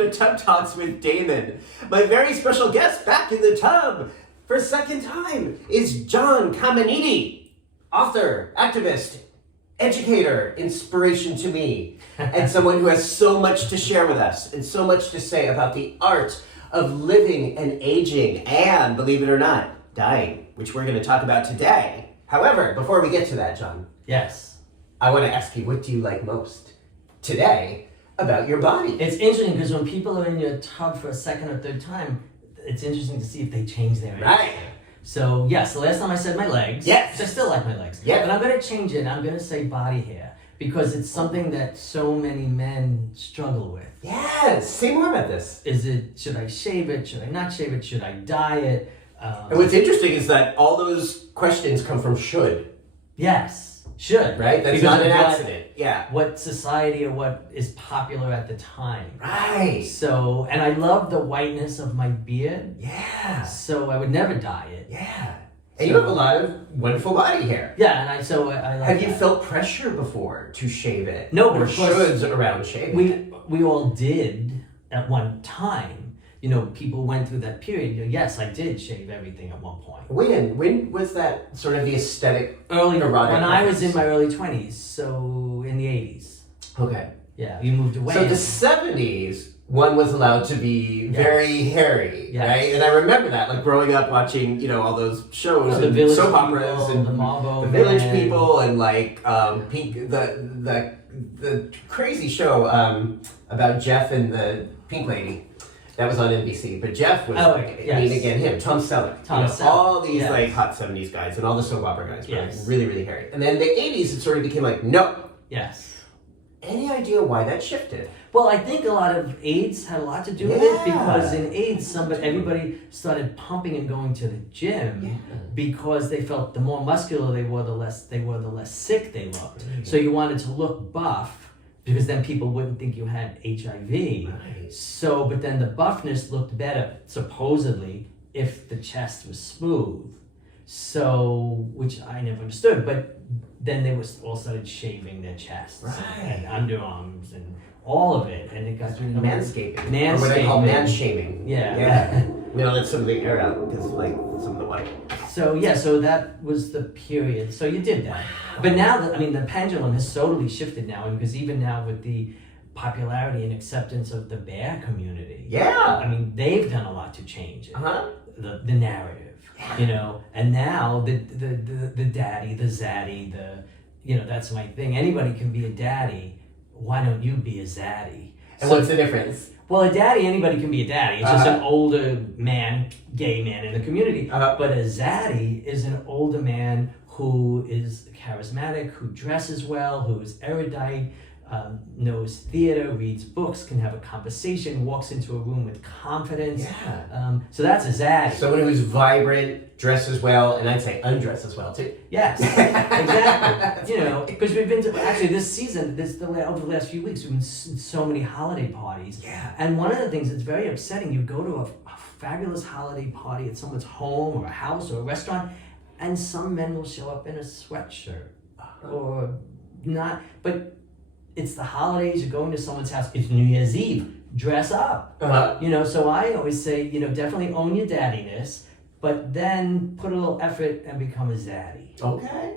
to Tub Talks with Damon. My very special guest back in the tub for a second time is John Caminiti, author, activist, educator, inspiration to me, and someone who has so much to share with us and so much to say about the art of living and aging and, believe it or not, dying, which we're going to talk about today. However, before we get to that, John. Yes. I want to ask you, what do you like most today about your body? It's interesting because when people are in your tub for a second or third time, it's interesting to see if they change their age. Right. So, yes, the last time I said my legs. Yes. I still like my legs. Yeah. But I'm going to change it. I'm going to say body hair because it's something that so many men struggle with. Yes. Say more about this. Should I shave it? Should I not shave it? Should I dye it? And what's interesting is that all those questions come from should. Yes. Should. Right? That's because not an accident. Yeah. What society or what is popular at the time. Right. So, and I love the whiteness of my beard. Yeah. So I would never dye it. Yeah. And you have a lot of wonderful body hair. Yeah, and I like Have you that. felt pressure before to shave it? No, but or of course, shoulds around shaving it? we all did at one time. You know, people went through that period. You know, yes, I did shave everything at one point. When was that sort of the aesthetic? When erotic I was preference? in my early 20s, so in the 80s. Okay. Yeah, you moved away. So the 70s, one was allowed to be very hairy, Yes. right? And I remember that, like growing up watching, all those shows the and Village soap People, operas and the Marlboro the Village Man. People and like the crazy show about Jeff and the Pink Lady. That was on NBC, but Jeff was Tom Selleck. Tom Selleck, all these yes. like hot 70s guys and all the soap opera guys were Yes. really, really hairy. And then the 80s, it sort of became like, no. Yes. Any idea why that shifted? Well, I think a lot of AIDS had a lot to do with it because in AIDS, everybody started pumping and going to the gym because they felt the more muscular they were, the less sick they looked. So you wanted to look buff because then people wouldn't think you had HIV. Right. So, but then the buffness looked better, supposedly, if the chest was smooth. So, which I never understood, but then they all started shaving their chests and underarms and all of it, and it got Manscaping. Manscaping. Or what they call man-shaming. Yeah. That's some of the air out because like some of the white. So that was the period. So you did that. But now, the pendulum has totally shifted now, and because even now with the popularity and acceptance of the bear community, they've done a lot to change it. The narrative. And now the daddy, the zaddy, that's my thing. Anybody can be a daddy. Why don't you be a zaddy? And what's the difference? Well, a daddy, anybody can be a daddy. It's just an older man, gay man in the community. But a zaddy is an older man who is charismatic, who dresses well, who is erudite, knows theater, reads books, can have a conversation, walks into a room with confidence. So that's a zaddy. Someone who's vibrant, dresses well, and I'd say undresses well too. Yes, exactly. Because we've been to, actually this season, over the last few weeks, we've been in so many holiday parties. Yeah. And one of the things that's very upsetting, you go to a fabulous holiday party at someone's home or a house or a restaurant, and some men will show up in a sweatshirt or not, but it's the holidays, you're going to someone's house, it's New Year's Eve, dress up. So I always say, definitely own your daddiness, but then put a little effort and become a zaddy. Okay.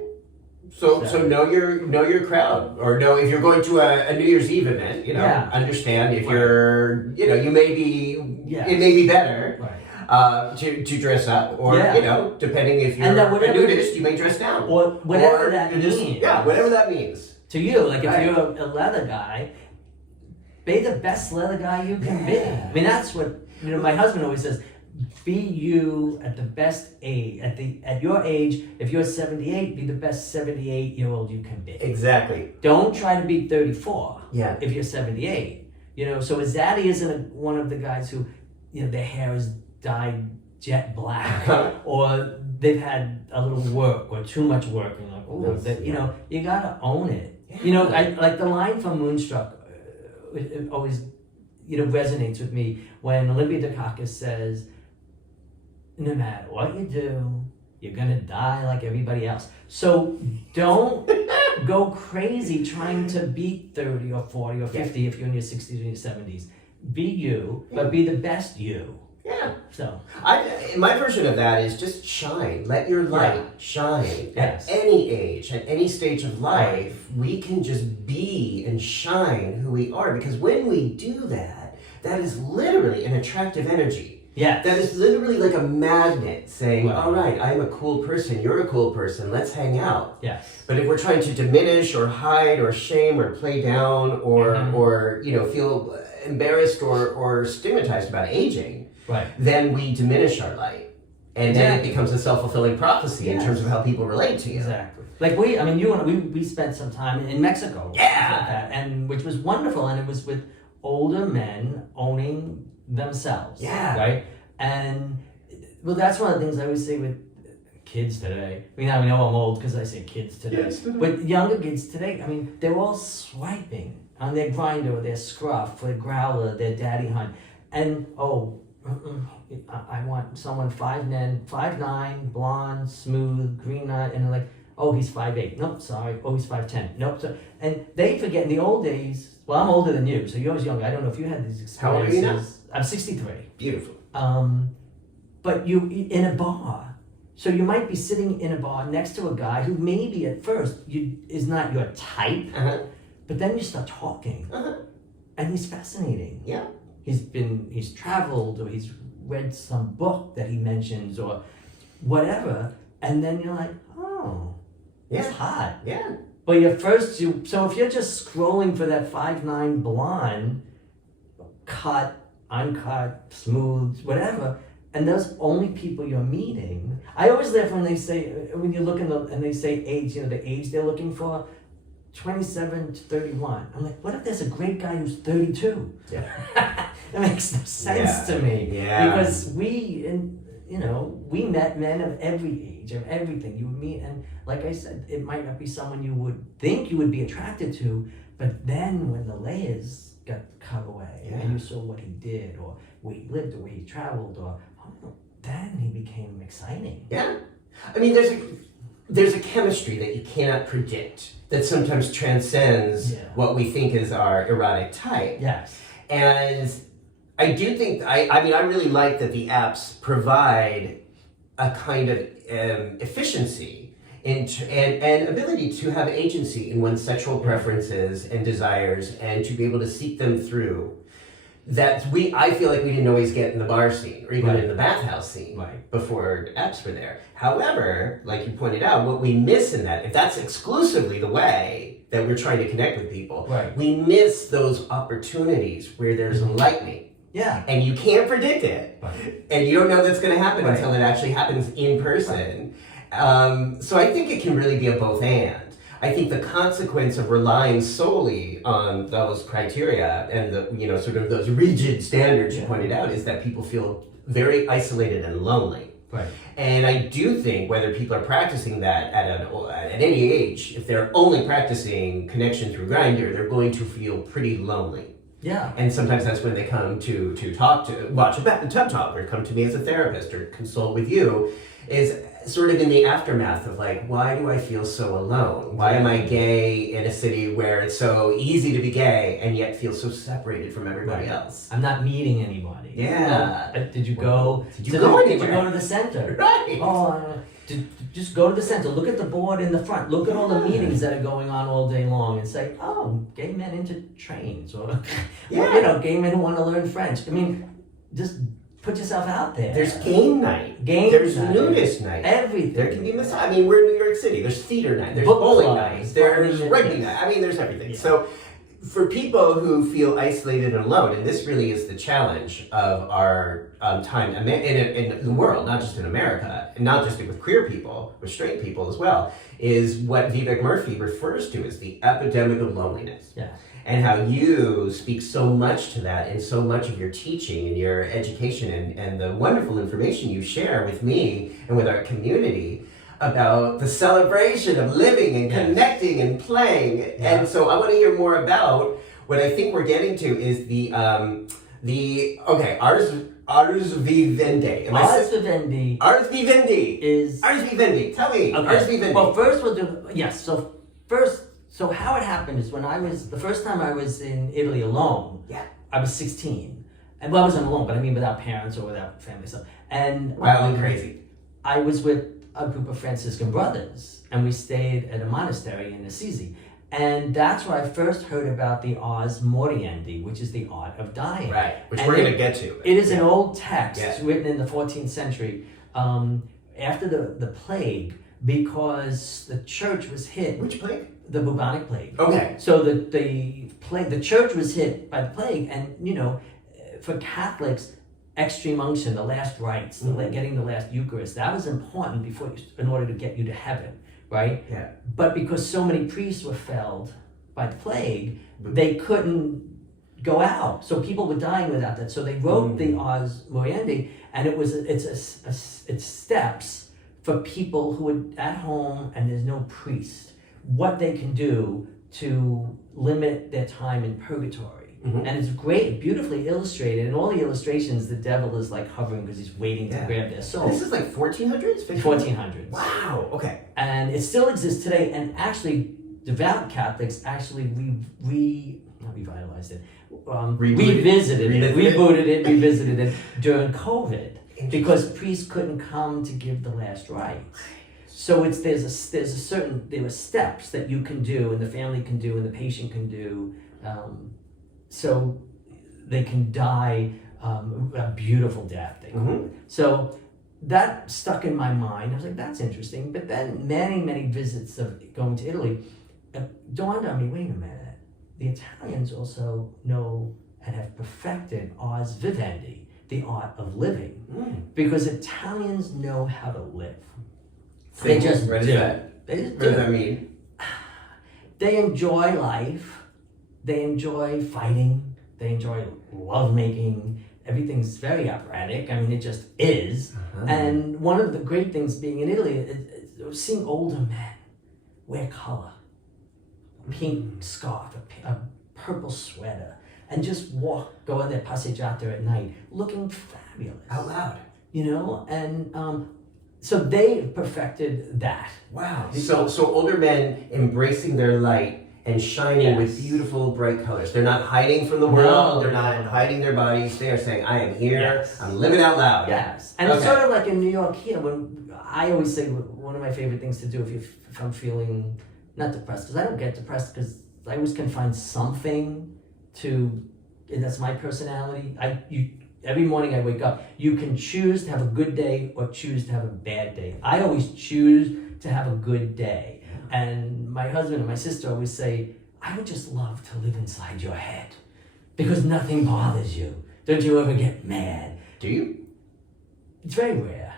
So know your crowd, or know if you're going to a New Year's Eve event, understand if you're, you may be, it may be better to dress up, or, depending if you're a nudist, you may dress down. Or whatever that means. Yeah, whatever that means. To you, like if you're a leather guy, be the best leather guy you can be. That's what, my husband always says, be you at the best age. At your age, if you're 78, be the best 78-year-old you can be. Exactly. Don't try to be 34 if you're 78. So a zaddy isn't one of the guys who, their hair is dyed jet black or they've had a little work or too much work and you gotta own it. I like the line from Moonstruck. It always, resonates with me when Olympia Dukakis says, "No matter what you do, you're gonna die like everybody else." So don't go crazy trying to beat 30 or 40 or 50 if you're in your 60s or your 70s. be you, but be the best you. Yeah. So My version of that is just shine. Let your light shine. Yes. At any age, at any stage of life, we can just be and shine who we are. Because when we do that, that is literally an attractive energy. Yeah. That is literally like a magnet saying, Right. all right, I'm a cool person, you're a cool person, let's hang out. Yes. But if we're trying to diminish or hide or shame or play down or feel embarrassed or stigmatized about aging, Right. then we diminish our light. And then it becomes a self-fulfilling prophecy in terms of how people relate to you. Exactly. Like you and we spent some time in Mexico. Yeah. Like that, and which was wonderful, and it was with older men owning themselves. Yeah. Right? And well, that's one of the things I always say with kids today. I mean, I know I'm old because I say kids today. Yes. But younger kids today, I mean, they're all swiping on their Grindr or their Scruff, their Growler, their Daddy Hunt. And, I want someone 5'9", blonde, smooth, green eye, and they're like, oh, he's 5'8". Nope, sorry. Oh, he's 5'10". Nope. So, and they forget in the old days, well, I'm older than you, so you're always younger. I don't know if you had these experiences. How old are you now? I'm 63. Beautiful. But you in a bar, so you might be sitting in a bar next to a guy who maybe at first is not your type, but then you start talking, and he's fascinating. Yeah. He's traveled, or he's read some book that he mentions, or whatever, and then you're like, oh, it's hot. Yeah. But so if you're just scrolling for that 5'9" blonde, cut, uncut, smooth, whatever, and those only people you're meeting. I always laugh when they say, when you look and they say age, the age they're looking for, 27 to 31. I'm like, what if there's a great guy who's 32? Yeah. It makes no sense to me. Yeah. Because we met men of every age, of everything. You would meet, and like I said, it might not be someone you would think you would be attracted to, but then when the layers got cut away, and you saw what he did, or where he lived, or where he traveled, or then he became exciting. Yeah. I mean, there's a chemistry that you cannot predict that sometimes transcends what we think is our erotic type. Yes. And I do think, I really like that the apps provide a kind of efficiency and ability to have agency in one's sexual preferences and desires, and to be able to seek them through. That I feel like we didn't always get in the bar scene or even in the bathhouse scene before apps were there. However, like you pointed out, what we miss in that, if that's exclusively the way that we're trying to connect with people, we miss those opportunities where there's enlightening. Yeah. And you can't predict it. And you don't know that's going to happen until it actually happens in person. So I think it can really be a both and. I think the consequence of relying solely on those criteria and the sort of those rigid standards you pointed out is that people feel very isolated and lonely. Right. And I do think whether people are practicing that at any age, if they're only practicing connection through Grindr, they're going to feel pretty lonely. Yeah. And sometimes that's when they come to watch a TUB talk, or come to me as a therapist, or consult with you, is sort of in the aftermath of like, why do I feel so alone? Why am I gay in a city where it's so easy to be gay and yet feel so separated from everybody else? I'm not meeting anybody. Yeah. Did you go? Did you go anywhere? Did you go to the center? Right. Oh, just go to the center. Look at the board in the front. Look at all the meetings that are going on all day long, and say, oh, gay men into trains, or gay men who want to learn French. I mean, just put yourself out there. There's game night. There's nudist night. Everything. There can be we're in New York City. There's theater night. There's bowling night. There's rugby night. I mean, there's everything. Yeah. So for people who feel isolated and alone, and this really is the challenge of our time in the world, not just in America, and not just with queer people, with straight people as well, is what Vivek Murthy refers to as the epidemic of loneliness. Yeah. And how you speak so much to that in so much of your teaching and your education and the wonderful information you share with me and with our community about the celebration of living and connecting and playing. Yeah. And so I want to hear more about what I think we're getting to is Ars Vivendi. Ars Vivendi. Ars Vivendi. Ars Vivendi. Tell me. Okay. Ars Vivendi. Well, first we'll do, So how it happened is the first time I was in Italy alone, I was 16. And well, I wasn't alone, but I mean without parents or without family. So, and Wildly crazy. I was with a group of Franciscan brothers, and we stayed at a monastery in Assisi. And that's where I first heard about the Ars Moriendi, which is the art of dying. Right, which and we're going to get to. It is an old text Yeah. written in the 14th century after the plague, because the church was hit. Which plague? The bubonic plague. Okay. So the church was hit by the plague, and for Catholics, extreme unction, the last rites, getting the last Eucharist, that was important in order to get you to heaven, right? Yeah. But because so many priests were felled by the plague, they couldn't go out. So people were dying without that. So they wrote the Ars Moriendi, and it's steps for people who are at home and there's no priest, what they can do to limit their time in purgatory. And it's great, beautifully illustrated. And all the illustrations, the devil is like hovering because he's waiting to grab their soul. This is like 1400s? 1400s. Wow, okay. And it still exists today. And actually, devout Catholics actually revitalized it, rebooted it, revisited it during COVID, because priests couldn't come to give the last rites. So there were steps that you can do, and the family can do, and the patient can do, so they can die a beautiful death. They call it. So that stuck in my mind. I was like, that's interesting. But then many visits of going to Italy dawned on me, wait a minute, the Italians also know and have perfected Ars Vivendi, the art of living, because Italians know how to live. They just What is that? They just What does that mean? They enjoy life. They enjoy fighting. They enjoy lovemaking. Everything's very operatic. I mean, it just is. And one of the great things being in Italy is seeing older men wear color, a pink scarf, a purple sweater, and just go on their passeggiata at night, looking fabulous. Out loud. And so they perfected that. Wow. So older men embracing their light and shining with beautiful, bright colors. They're not hiding from the world. They're not hiding their bodies. They are saying, I am here. Yes. I'm living out loud. Yes. And it's sort of like in New York here, when I always say one of my favorite things to do if I'm feeling not depressed, because I don't get depressed, because I always can find something and that's my personality. Every morning I wake up, you can choose to have a good day or choose to have a bad day. I always choose to have a good day. And my husband and my sister always say, I would just love to live inside your head because nothing bothers you. Don't you ever get mad? Do you? It's very rare.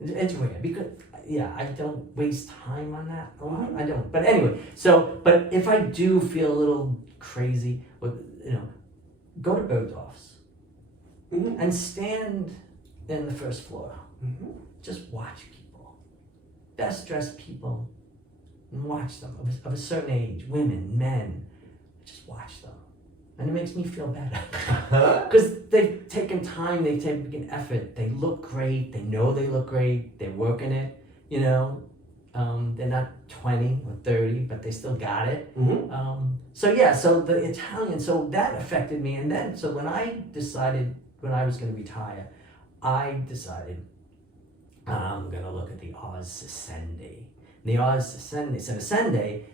It's rare because, I don't waste time on that a lot. I don't. But anyway, but if I do feel a little crazy, go to Bergdorf's and stand in the first floor. Just watch people. Best dressed people. And watch them of a certain age, women, men, just watch them. And it makes me feel better. Because they've taken time, they've taken effort, they look great, they know they look great, they're working it, they're not 20 or 30, but they still got it. So the Italian, so that affected me. And then, so when I was going to retire, I decided I'm going to look at the Ars Vivendi. The Ars Vivendi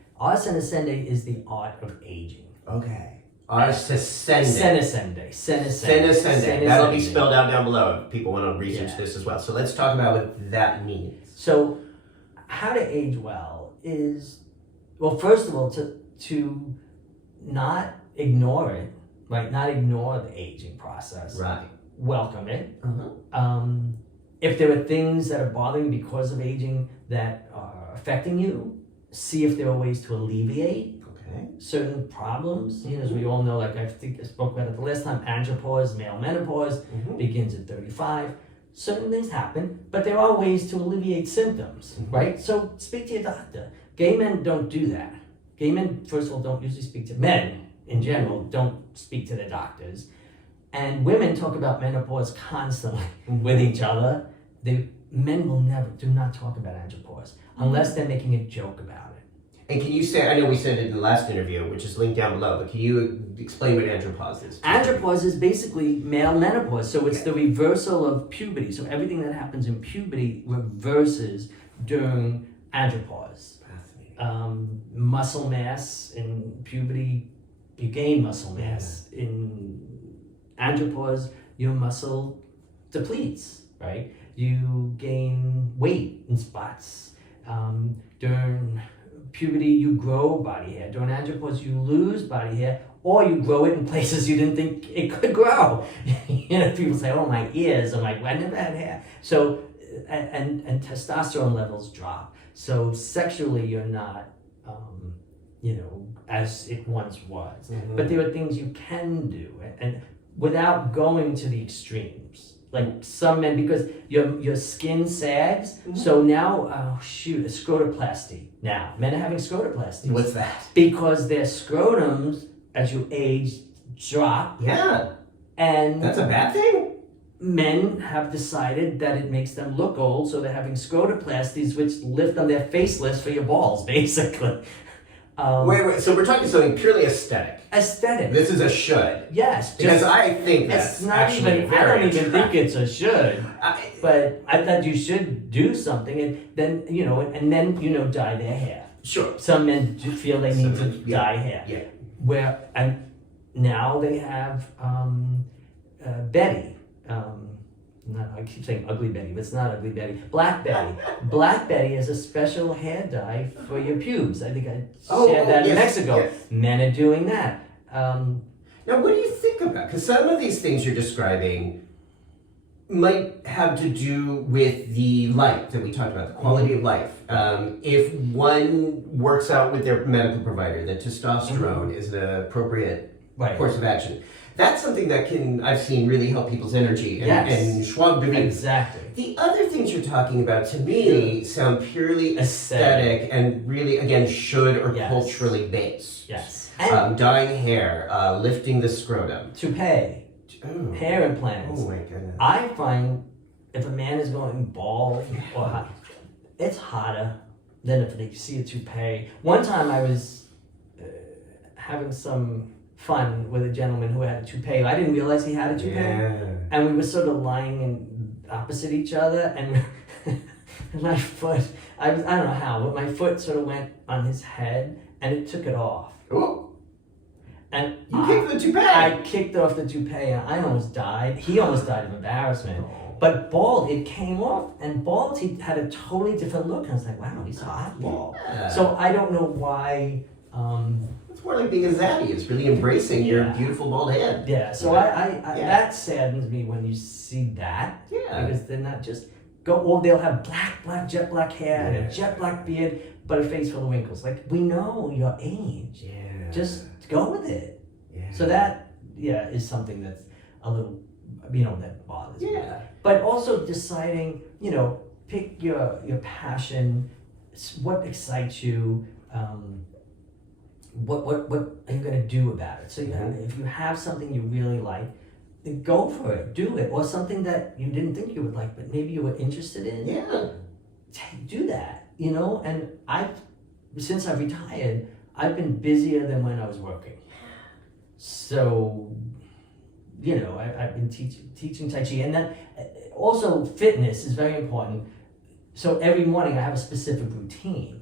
is the art of aging. Okay. Ars Vivendi. Senescende. That'll be spelled out down below if people want to research this as well. So let's talk about what that means. So how to age well is, well, first of all, to not ignore it, right? Not ignore the aging process. Right. Welcome it. If there are things that are bothering you because of aging that are affecting you, see if there are ways to alleviate certain problems. As we all know, like I think I spoke about it the last time, andropause, male menopause, begins at 35. Certain things happen, but there are ways to alleviate symptoms, right? So speak to your doctor. Gay men don't do that. Gay men, first of all, don't usually speak to men in general, don't speak to their doctors. And women talk about menopause constantly with each other. Men do not talk about andropause unless they're making a joke about it. And can you say, I know we said it in the last interview, which is linked down below, but can you explain what andropause is? Andropause is basically male menopause. So it's the reversal of puberty. So everything that happens in puberty reverses during andropause. Muscle mass in puberty, you gain muscle mass. In andropause, your muscle depletes, right? You gain weight in spots. During puberty, you grow body hair. During andropause, you lose body hair, or you grow it in places you didn't think it could grow. People say, "Oh, my ears." I'm like, "I never had hair." So, and testosterone levels drop. So sexually, you're not, as it once was. Mm-hmm. But there are things you can do, and without going to the extremes. Like some men, because your skin sags, so now, scrotoplasty. Now, men are having scrotoplasty. What's that? Because their scrotums, as you age, drop. Yeah. And that's a bad thing? Men have decided that it makes them look old, so they're having scrotoplasties, which lift on their faceless for your balls, basically. Wait, so we're talking something purely aesthetic. Aesthetic. This is a should. Yes. Because I think that's it's not actually even, I don't even think it's a should. But I thought you should do something and then, dye their hair. Sure. Some men do feel they need to dye hair. Yeah. And now they have Betty. I keep saying Ugly Betty, but it's not Ugly Betty. Black Betty. Black Betty is a special hair dye for your pubes. I think I shared that in Mexico. Yes. Men are doing that. Now, what do you think about? Because some of these things you're describing might have to do with the life that we talked about, the quality of life. If one works out with their medical provider that testosterone is the appropriate course of action, that's something that I've seen really help people's energy and schwab. Exactly. The other things you're talking about to me sound purely aesthetic and really, again, should or culturally based. Yes. Dyeing hair, lifting the scrotum. Toupee. Oh. Hair implants. Oh my goodness. I find if a man is going bald or hot, it's hotter than if they see a toupee. One time I was having some fun with a gentleman who had a toupee. I didn't realize he had a toupee. And we were sort of lying opposite each other, and my foot, I don't know how, but my foot sort of went on his head and it took it off. Oh. And you kicked the toupee. I kicked off the toupee and I almost died. He almost died of embarrassment. But bald, it came off, and bald, he had a totally different look. I was like, wow, he's hot bald. So I don't know why. It's more like being a zaddy. It's really embracing your beautiful bald head. Yeah, so I that saddens me when you see that. Yeah. Because they're not just they'll have jet black hair and a jet black beard, but a face full of wrinkles. Like, we know your age. Yeah. Just go with it. Yeah. So that, is something that's a little, that bothers me. Yeah. But also deciding, pick your passion, what excites you, what are you going to do about it? So if you have something you really like, then go for it, do it. Or something that you didn't think you would like, but maybe you were interested in. Yeah. Do that, And since I've retired, I've been busier than when I was working. So, I've been teaching Tai Chi. And then also fitness is very important. So every morning I have a specific routine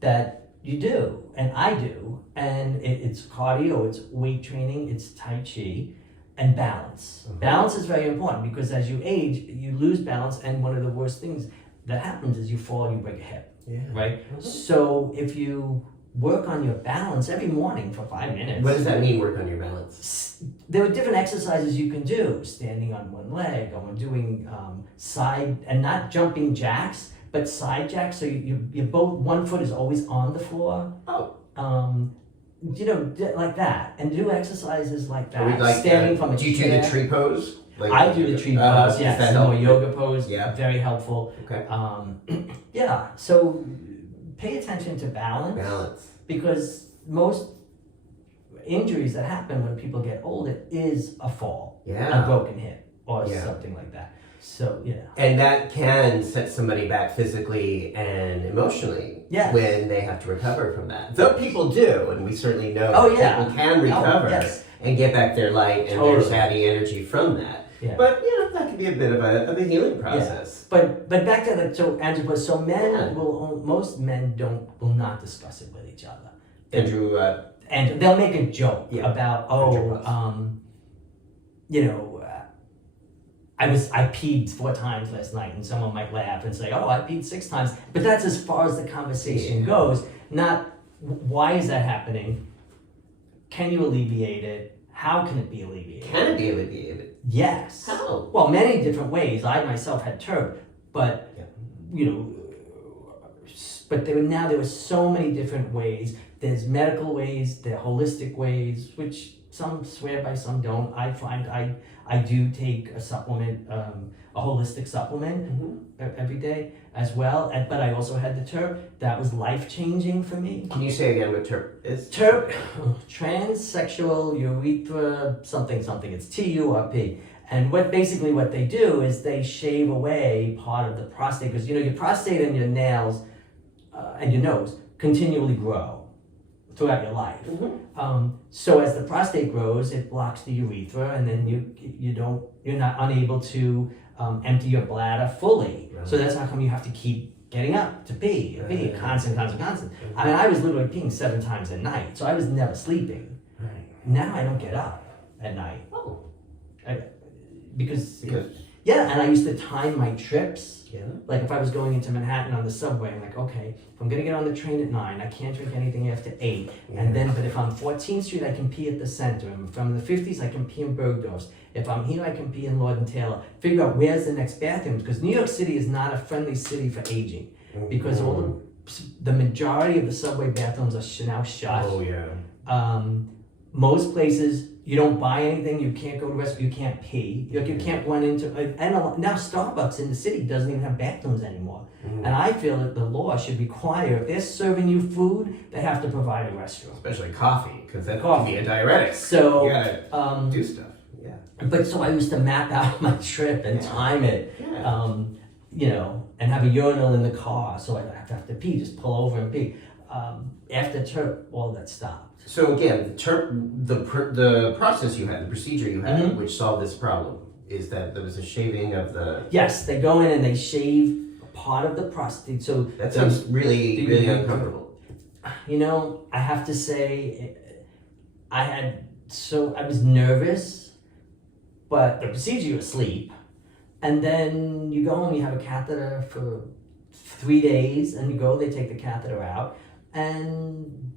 that you do, and I do. And it's cardio, it's weight training, it's Tai Chi, and balance. Balance is very important because as you age, you lose balance. And one of the worst things that happens is you fall and you break a hip. Yeah. Right? So if you work on your balance every morning for 5 minutes. What does that mean, work on your balance? There are different exercises you can do. Standing on one leg, or doing side, and not jumping jacks, but side jacks. So you both, one foot is always on the floor. Like that. And do exercises like that. Standing from a chair. Do you do the tree pose? I do the tree pose, yes. The more yoga pose, very helpful. Okay. So pay attention to balance. Because most injuries that happen when people get older is a fall, a broken hip, or something like that. So, yeah. And that can set somebody back physically and emotionally Yes. when they have to recover from that. Though people do, and we certainly know Oh, that yeah. people can recover yes. and get back their light and Totally. their savvy energy from that. Yeah. But, that can be a bit of a healing process. But back to the so Andropause. So men Yeah. most men will not discuss it with each other. Andrew, And they'll make a joke Yeah. about Andropause. I peed 4 times last night, and someone might laugh and say, "Oh, I peed 6 times," but that's as far as the conversation goes. Not why is that happening? Can you alleviate it? How can it be alleviated? Can it be alleviated? Yes. How? Well, many different ways. I myself had TURP, but but there were so many different ways. There's medical ways, there are holistic ways, which some swear by, some don't. I find I do take a supplement, a holistic supplement every day as well. But I also had the TURP. That was life-changing for me. Can you say again what TURP is? TURP, transsexual urethra something. It's TURP. And what they do is they shave away part of the prostate, because your prostate and your nails and your nose continually grow throughout your life. So as the prostate grows, it blocks the urethra, and then you're not unable to empty your bladder fully. Right. So that's how come you have to keep getting up to pee, constant. I mean, I was literally peeing 7 times a night, so I was never sleeping. Right. Now I don't get up at night. Oh. Because and I used to time my trips. Yeah. Like if I was going into Manhattan on the subway, I'm like, okay, if I'm gonna get on the train at 9, I can't drink anything after 8. Yeah. But if I'm 14th Street, I can pee at the center. And if I'm in the 50s, I can pee in Bergdorf's. If I'm here, I can pee in Lord and Taylor. Figure out where's the next bathroom, because New York City is not a friendly city for aging, because all the majority of the subway bathrooms are now shut. Oh yeah. Most places, you don't buy anything, you can't go to restaurants, you can't pee, you can't run into, now Starbucks in the city doesn't even have bathrooms anymore. And I feel that the law should require, if they're serving you food, they have to provide a restroom. Especially coffee, because that can be a diuretic. So, you gotta do stuff. Yeah. But so I used to map out my trip and time it, Yeah. and have a urinal in the car, so I don't have to pee, just pull over and pee. After TURP, all that stopped. So again, the process you had, the procedure you had, which solved this problem, is that there was a shaving of the... Yes, they go in and they shave part of the prostate. So that sounds really uncomfortable. I have to say, I was nervous, but the procedure, you asleep, and then you go home, you have a catheter for 3 days, and they take the catheter out, and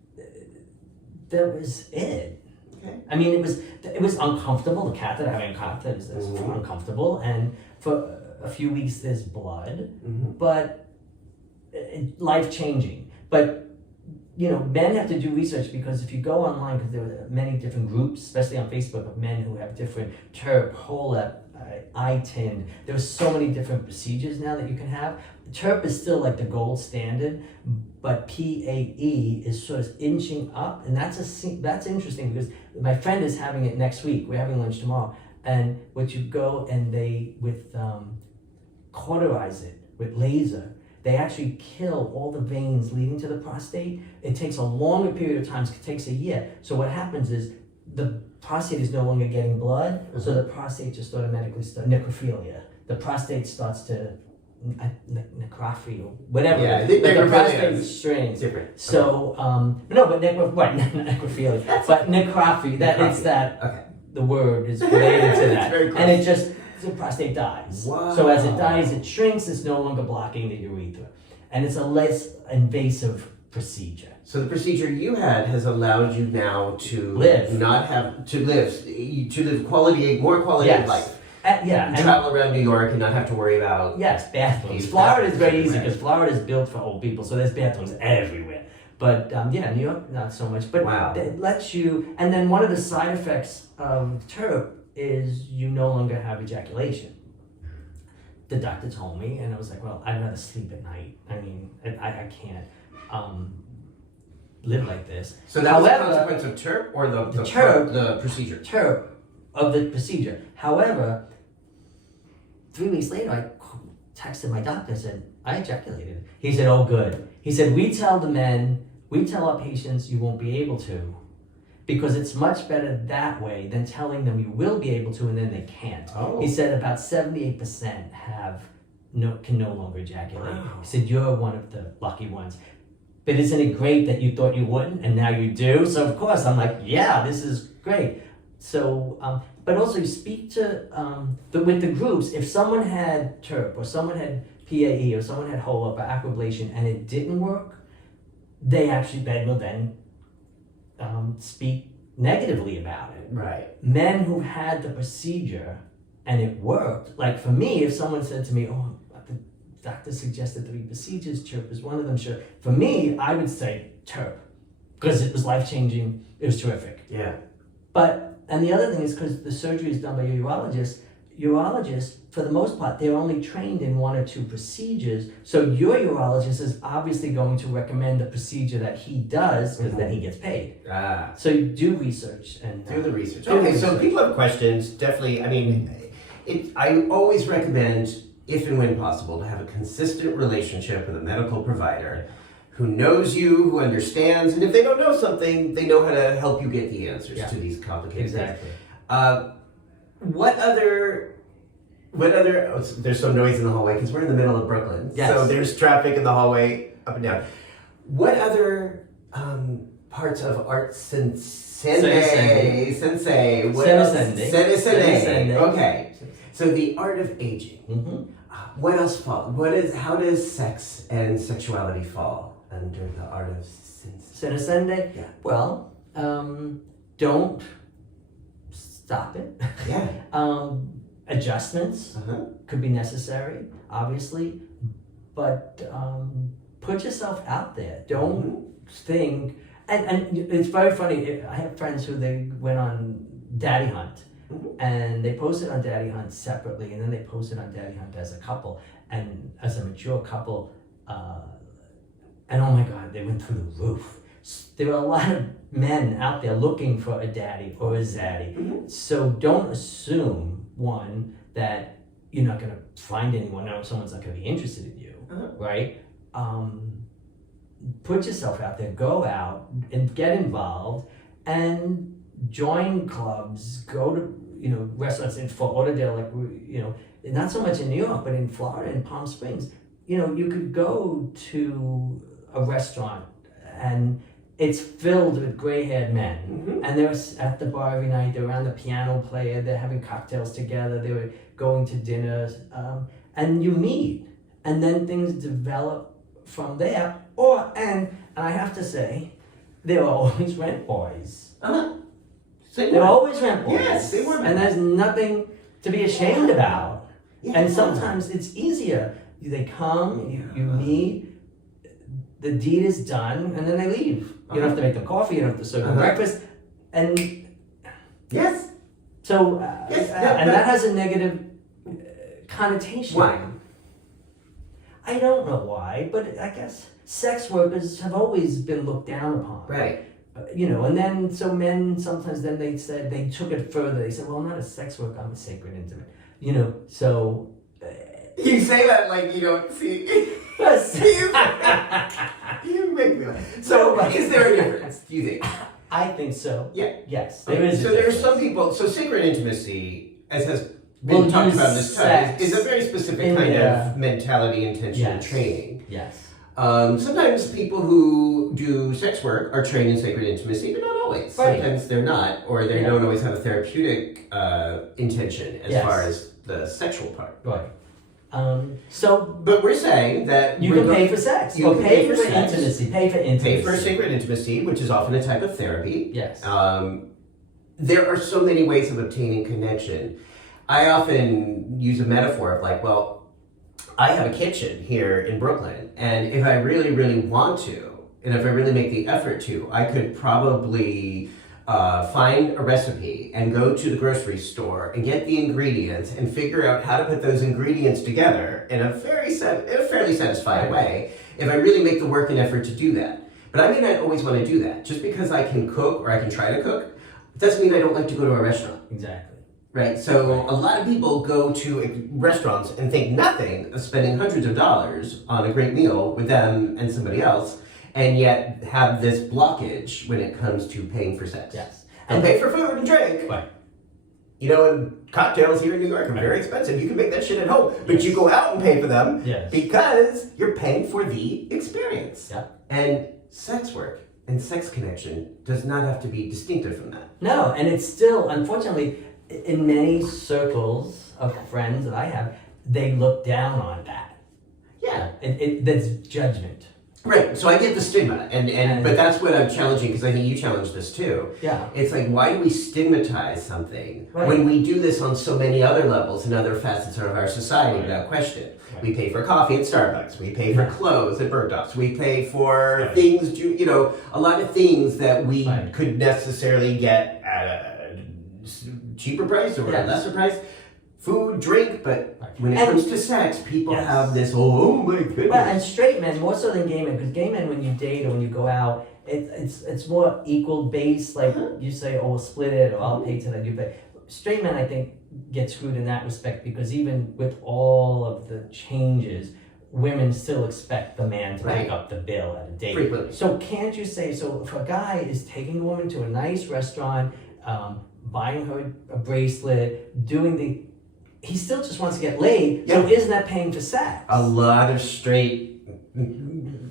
that was it. Okay. I mean, it was uncomfortable. The catheter, having a catheter is uncomfortable, and for a few weeks there's blood, but life changing. But men have to do research, because if you go online, because there are many different groups, especially on Facebook, of men who have different TURP, HOLEP, ITIN. There's so many different procedures now that you can have. TURP is still like the gold standard, but PAE is sort of inching up, and that's interesting, because my friend is having it next week. We're having lunch tomorrow, and you go and they cauterize it with laser. They actually kill all the veins leading to the prostate. It takes a longer period of time. It takes a year. So what happens is the prostate is no longer getting blood, so the prostate just automatically starts necrophilia. The prostate starts to necrophy or whatever. Yeah, I think the necrophilia prostate is strains. different. So but necrophilia, but necrophy. It's that. Okay. The word is related to that, very close. and the prostate dies. Wow. So as it dies, it shrinks. It's no longer blocking the urethra, and it's a less invasive procedure. So the procedure you had has allowed you now to live, more quality of life. And travel around New York and not have to worry about... Yes, bathrooms. Florida is very easy, because Florida is built for old people, so there's bathrooms everywhere. But New York, not so much. But it lets you, and then one of the side effects of TURP is you no longer have ejaculation. The doctor told me, and I was like, well, I'd rather sleep at night. I mean, I can't live like this. So that was a consequence of TURP, or the procedure? TURP of the procedure. However, 3 weeks later, I texted my doctor and said, I ejaculated. He said, oh, good. He said, we tell our patients you won't be able to, because it's much better that way than telling them you will be able to and then they can't. Oh. He said about 78% can no longer ejaculate. Wow. He said, you're one of the lucky ones. But isn't it great that you thought you wouldn't and now you do? So of course I'm like, yeah, this is great. So, but also you speak to, with the groups, if someone had TURP or someone had PAE or someone had HOLA or aquablation and it didn't work, they will then speak negatively about it. Right. Men who had the procedure and it worked, like for me, if someone said to me, oh, the doctor suggested 3 procedures, TURP is one of them, sure. For me, I would say TURP, because it was life-changing, it was terrific. Yeah. And the other thing is because the surgery is done by a urologist, for the most part, they're only trained in 1 or 2 procedures. So your urologist is obviously going to recommend the procedure that he does because then he gets paid. Ah. So you do research and Do the research. Okay, so people have questions. Definitely, I mean, I always recommend, if and when possible, to have a consistent relationship with a medical provider who knows you, who understands, and if they don't know something, they know how to help you get the answers to these complicated things. What other? Oh, there's some noise in the hallway because we're in the middle of Brooklyn. Yes. So there's traffic in the hallway up and down. What other parts of art sensei? Okay. So the art of aging. Mm-hmm. What else fall? How does sex and sexuality fall under the art of Senescende? Yeah. Well, don't stop it. Yeah. Adjustments could be necessary, obviously, but put yourself out there. Don't think, and it's very funny. I have friends who they went on Daddy Hunt, and they posted on Daddy Hunt separately, and then they posted on Daddy Hunt as a couple, and as a mature couple, and oh my God, they went through the roof. There were a lot of men out there looking for a daddy or a zaddy. So don't assume, one, that you're not going to find anyone or someone's not going to be interested in you, right? Put yourself out there, go out and get involved and join clubs, go to, restaurants in Fort Lauderdale, like, not so much in New York, but in Florida, in Palm Springs. You could go to a restaurant and it's filled with gray-haired men, and they're at the bar every night. They're around the piano player. They're having cocktails together. They were going to dinners, and you meet, and then things develop from there. And I have to say, there are always rent boys. There are always rent boys. Yes, they were. And there's nothing to be ashamed about. Yeah. And sometimes it's easier. They come, you meet. The deed is done, and then they leave. You don't have to make them coffee, you don't have to serve them breakfast, and yes. So, and that has a negative connotation. Why? I don't know why, but I guess sex workers have always been looked down upon. Right. And then so men sometimes then they took it further. They said, "Well, I'm not a sex worker. I'm a sacred intimate." So. You say that like you don't see. You make me laugh. So, is there a difference? Do you think? I think so. Yeah. Yes, there is. So there are some people. So sacred intimacy, as has been talked about in this time, is a very specific kind of mentality, intention, and training. Yes. Sometimes people who do sex work are trained in sacred intimacy, but not always. Right. Sometimes they're not, or they don't always have a therapeutic intention as far as the sexual part. Right. But we're saying that you can pay for sex. You can pay for intimacy. Pay for intimacy. Pay for sacred intimacy, which is often a type of therapy. Yes. There are so many ways of obtaining connection. I often use a metaphor of like, well, I have a kitchen here in Brooklyn, and if I really, really want to, and if I really make the effort to, I could probably find a recipe and go to the grocery store and get the ingredients and figure out how to put those ingredients together in a fairly satisfying way if I really make the work and effort to do that. But I may not always want to do that. Just because I can cook or I can try to cook doesn't mean I don't like to go to a restaurant. Exactly. Right, so a lot of people go to restaurants and think nothing of spending hundreds of dollars on a great meal with them and somebody else, and yet have this blockage when it comes to paying for sex. Yes. And pay for food and drink. Right. You know, and cocktails here in New York are very expensive. You can make that shit at home, but you go out and pay for them because you're paying for the experience. Yeah. And sex work and sex connection does not have to be distinctive from that. No, and it's still, unfortunately, in many circles of friends that I have, they look down on that. Yeah. That's judgment. Right, so I get the stigma, and but that's what I'm challenging, because I think you challenge this too. Yeah. It's like, why do we stigmatize something Right. when we do this on so many other levels and other facets of our society, without question? Right. We pay for coffee at Starbucks, we pay for clothes at Bergdorf's, we pay for things, you know, a lot of things that we could necessarily get at a cheaper price or a lesser price. Food, drink, but when it comes to sex, people have this, oh my goodness. Well, and straight men, more so than gay men, because gay men, when you date or when you go out, it's more equal based, like you say, oh, we'll split it, or I'll pay tonight, you pay. Straight men, I think, get screwed in that respect, because even with all of the changes, women still expect the man to pick up the bill at a date. Frequently. So can't you say, so if a guy is taking a woman to a nice restaurant, buying her a bracelet, he still just wants to get laid, so isn't that paying for sex? A lot of straight,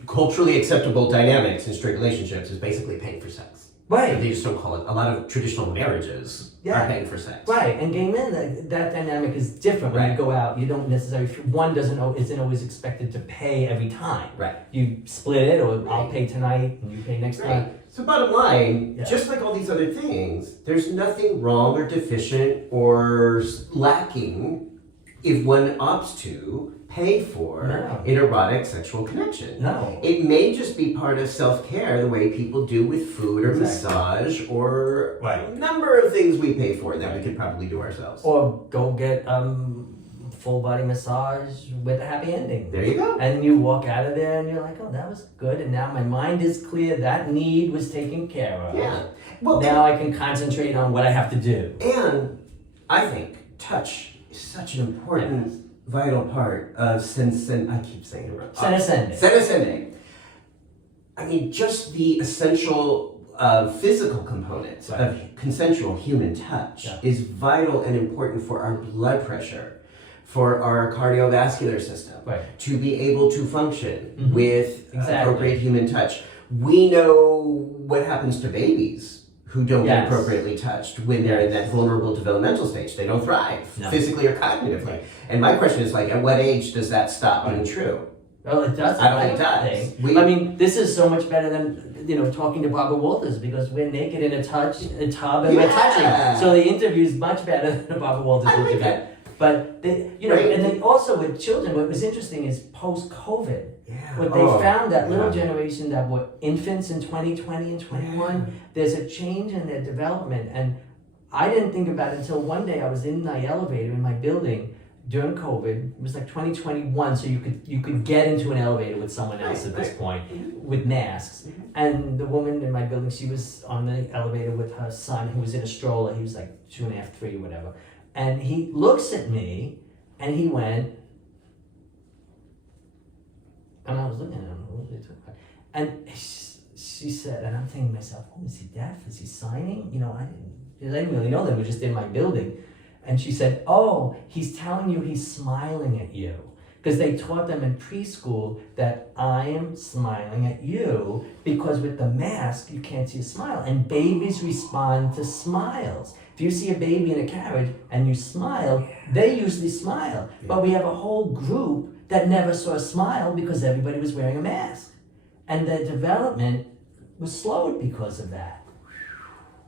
culturally acceptable dynamics in straight relationships is basically paying for sex. Right. They just don't call it. A lot of traditional marriages are paying for sex. Right, and gay men, that dynamic is different when you go out. You don't necessarily, one isn't always expected to pay every time. Right. You split it, or I'll pay tonight and you pay next time. So bottom line, just like all these other things, there's nothing wrong or deficient or lacking if one opts to pay for an erotic sexual connection. No. It may just be part of self-care, the way people do with food or massage or a number of things we pay for that we could probably do ourselves. Or go get full body massage with a happy ending. There you go. And you walk out of there and you're like, oh, that was good, and now my mind is clear, that need was taken care of. Yeah. Well, now I can concentrate on what I have to do. And I think touch is such an important, vital part of I keep saying it wrong. Senescending. I mean, just the essential physical components of consensual human touch is vital and important for our blood pressure, for our cardiovascular system, to be able to function with appropriate human touch. We know what happens to babies who don't get appropriately touched when they're in that vulnerable developmental stage. They don't thrive, physically or cognitively. And my question is, like, at what age does that stop being true? Well, it does. I don't think it does. I mean, this is so much better than, talking to Barbara Walters, because we're naked in a tub and we're touching. So the interview is much better than a Barbara Walters interview. But, and then also with children, what was interesting is post-COVID, what they found, that little generation that were infants in 2020 and 21, there's a change in their development. And I didn't think about it until one day I was in my elevator in my building during COVID. It was like 2021, so you could get into an elevator with someone else at this point with masks. And the woman in my building, she was on the elevator with her son, who was in a stroller. He was like 2.5, 3, whatever. And he looks at me, and he went, and I was looking at him, what are they talking about? And she said, and I'm thinking to myself, oh, is he deaf? Is he signing? I didn't really know that. We were just in my building. And she said, oh, he's telling you he's smiling at you. Because they taught them in preschool that I am smiling at you, because with the mask, you can't see a smile. And babies respond to smiles. If you see a baby in a carriage and you smile, they usually smile. But we have a whole group that never saw a smile because everybody was wearing a mask. And their development was slowed because of that.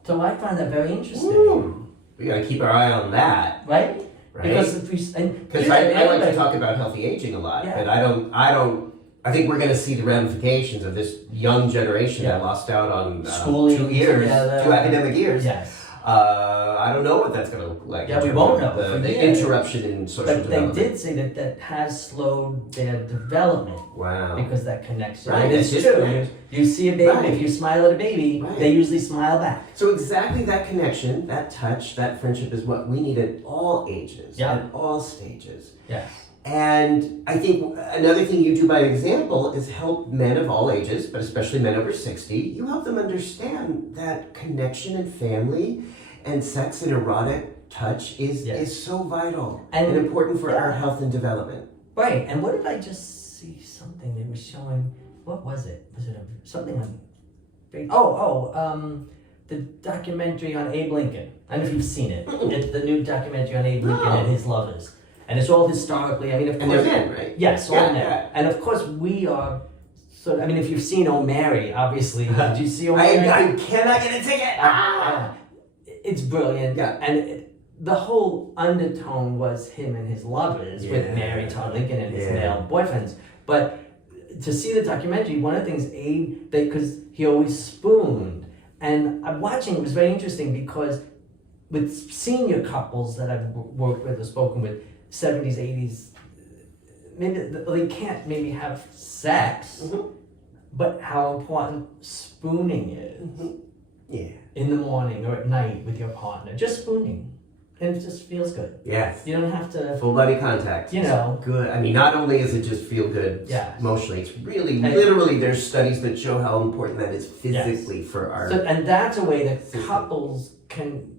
So I find that very interesting. Ooh. We gotta keep our eye on that. Right? Because I like to talk about healthy aging a lot, but I think we're going to see the ramifications of this young generation that lost out on schooling, 2 years, 2 academic years. Yes. I don't know what that's going to look like. Yeah, we won't know. The interruption in social development. But they did say that has slowed their development. Wow. Because that connection. Right, And it's that's true. right. You see a baby, Right. if you smile at a baby, Right. they usually smile back. So exactly that connection, that touch, that friendship is what we need at all ages, Yeah. at all stages. Yes. And I think another thing you do by example is help men of all ages, but especially men over 60, you help them understand that connection and family and sex and erotic touch is so vital and important for our health and development. Right. And what did I just see something they were showing? What was it? Was it something on the documentary on Abe Lincoln. I don't know if you've seen it. It's the new documentary on Abe Lincoln and his lovers. And it's all historically, I mean, of course. And they're men, right? Yes, all men. Yeah. And of course, we are, I mean, if you've seen Oh Mary, obviously, did you see Oh Mary? I cannot get a ticket! It's brilliant. Yeah. And the whole undertone was him and his lovers with Mary Todd Lincoln and his male boyfriends. But to see the documentary, one of the things Abe, because he always spooned. And I'm watching, it was very interesting because with senior couples that I've worked with or spoken with, 70s, 80s, maybe they can't maybe have sex, but how important spooning is in the morning or at night with your partner. Just spooning. And it just feels good. Yes. You don't have to... Full body contact. You know. Good. I mean, not only is it just feel good emotionally, it's really, literally, there's studies that show how important that is physically for our... And that's a way that couples can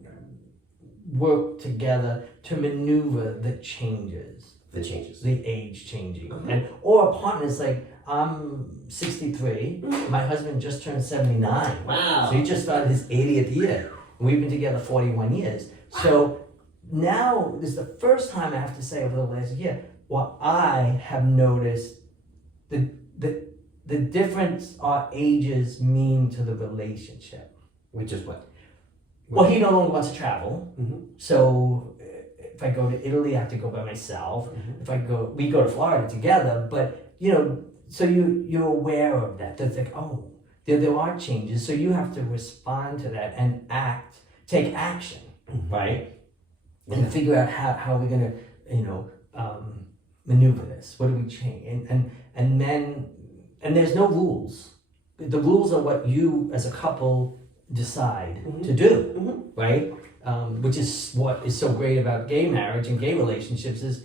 work together to maneuver the changes. The age changing. And or partners like, I'm 63, my husband just turned 79. Wow. So he just started his 80th year. We've been together 41 years. So now this is the first time I have to say over the last year, well, I have noticed the difference our ages mean to the relationship. Which is what? Well, he no longer wants to travel. So if I go to Italy, I have to go by myself. If we go to Florida together. But, you know, so you're aware of that. That's like, oh, there are changes. So you have to respond to that and take action, right? And figure out how we're going to, maneuver this. What do we change? And men, and there's no rules. The rules are what you as a couple decide to do, right? Which is what is so great about gay marriage and gay relationships is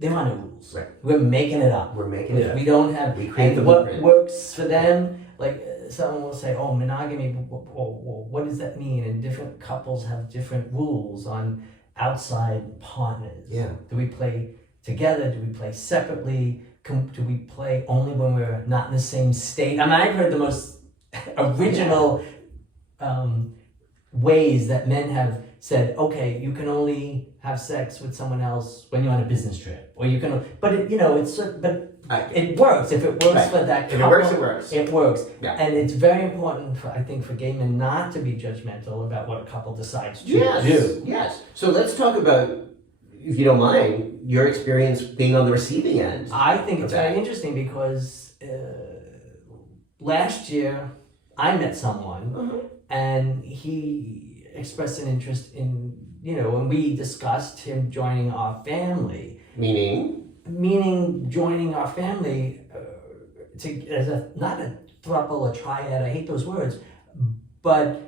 there are no rules. Right. We're making it up. We don't have. We create the what blueprint. works for them. Like someone will say, "Oh, monogamy." Well, what does that mean? And different couples have different rules on outside partners. Yeah. Do we play together? Do we play separately? Do we play only when we're not in the same state? I mean, I've heard the most original ways that men have said, okay, you can only have sex with someone else when you're on a business trip, or you can. But it works. If it works for that couple, if it works, it works. It works. Yeah. And it's very important for gay men not to be judgmental about what a couple decides to do. Yes. So let's talk about, if you don't mind, your experience being on the receiving end. I think it's very interesting because last year I met someone and he expressed an interest in, when we discussed him joining our family. Meaning joining our family as not a throuple, a triad, I hate those words, but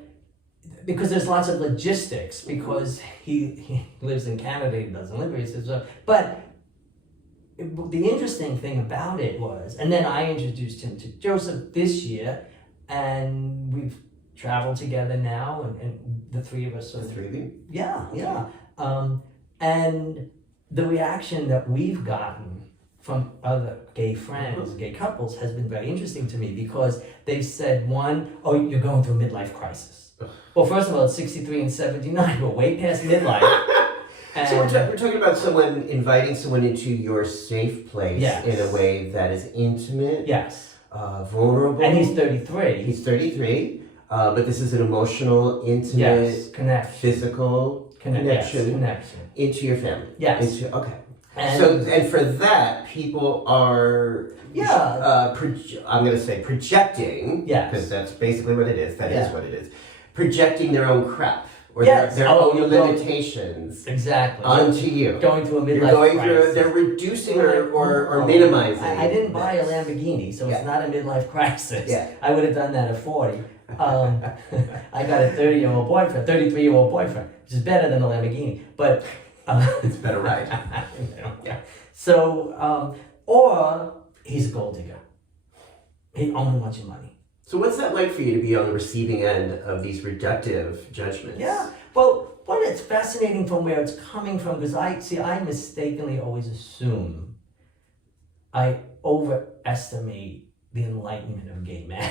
because there's lots of logistics, because he lives in Canada, he doesn't live here, he says, but the interesting thing about it was, and then I introduced him to Joseph this year, and we've traveled together now, and the three of us. The three of you? Yeah. And the reaction that we've gotten from other gay friends, gay couples, has been very interesting to me because they've said, one, oh, you're going through a midlife crisis. Well, first of all, it's 63 and 79, we're way past midlife. So we're talking about someone inviting someone into your safe place in a way that is intimate, vulnerable. And he's 33. He's 33, but this is an emotional, intimate, physical connection into your family. Yes. Okay. And for that, people are, I'm going to say projecting, because that's basically what it is. That is what it is. Projecting their own crap or Yes. their Oh, own you're going- limitations Exactly. onto you. Going through a midlife You're going crisis. through, they're reducing or Oh, minimizing. I didn't buy a this. Lamborghini, so it's Yeah. not a midlife crisis. Yeah. I would have done that at 40. I got a 30-year-old boyfriend, 33-year-old boyfriend, which is better than a Lamborghini. But It's better, right? yeah. So, or he's a gold digger. He only wants your money. So what's that like for you to be on the receiving end of these reductive judgments? Yeah. Well, it's fascinating from where it's coming from, because I mistakenly always assume I overestimate the enlightenment of gay men.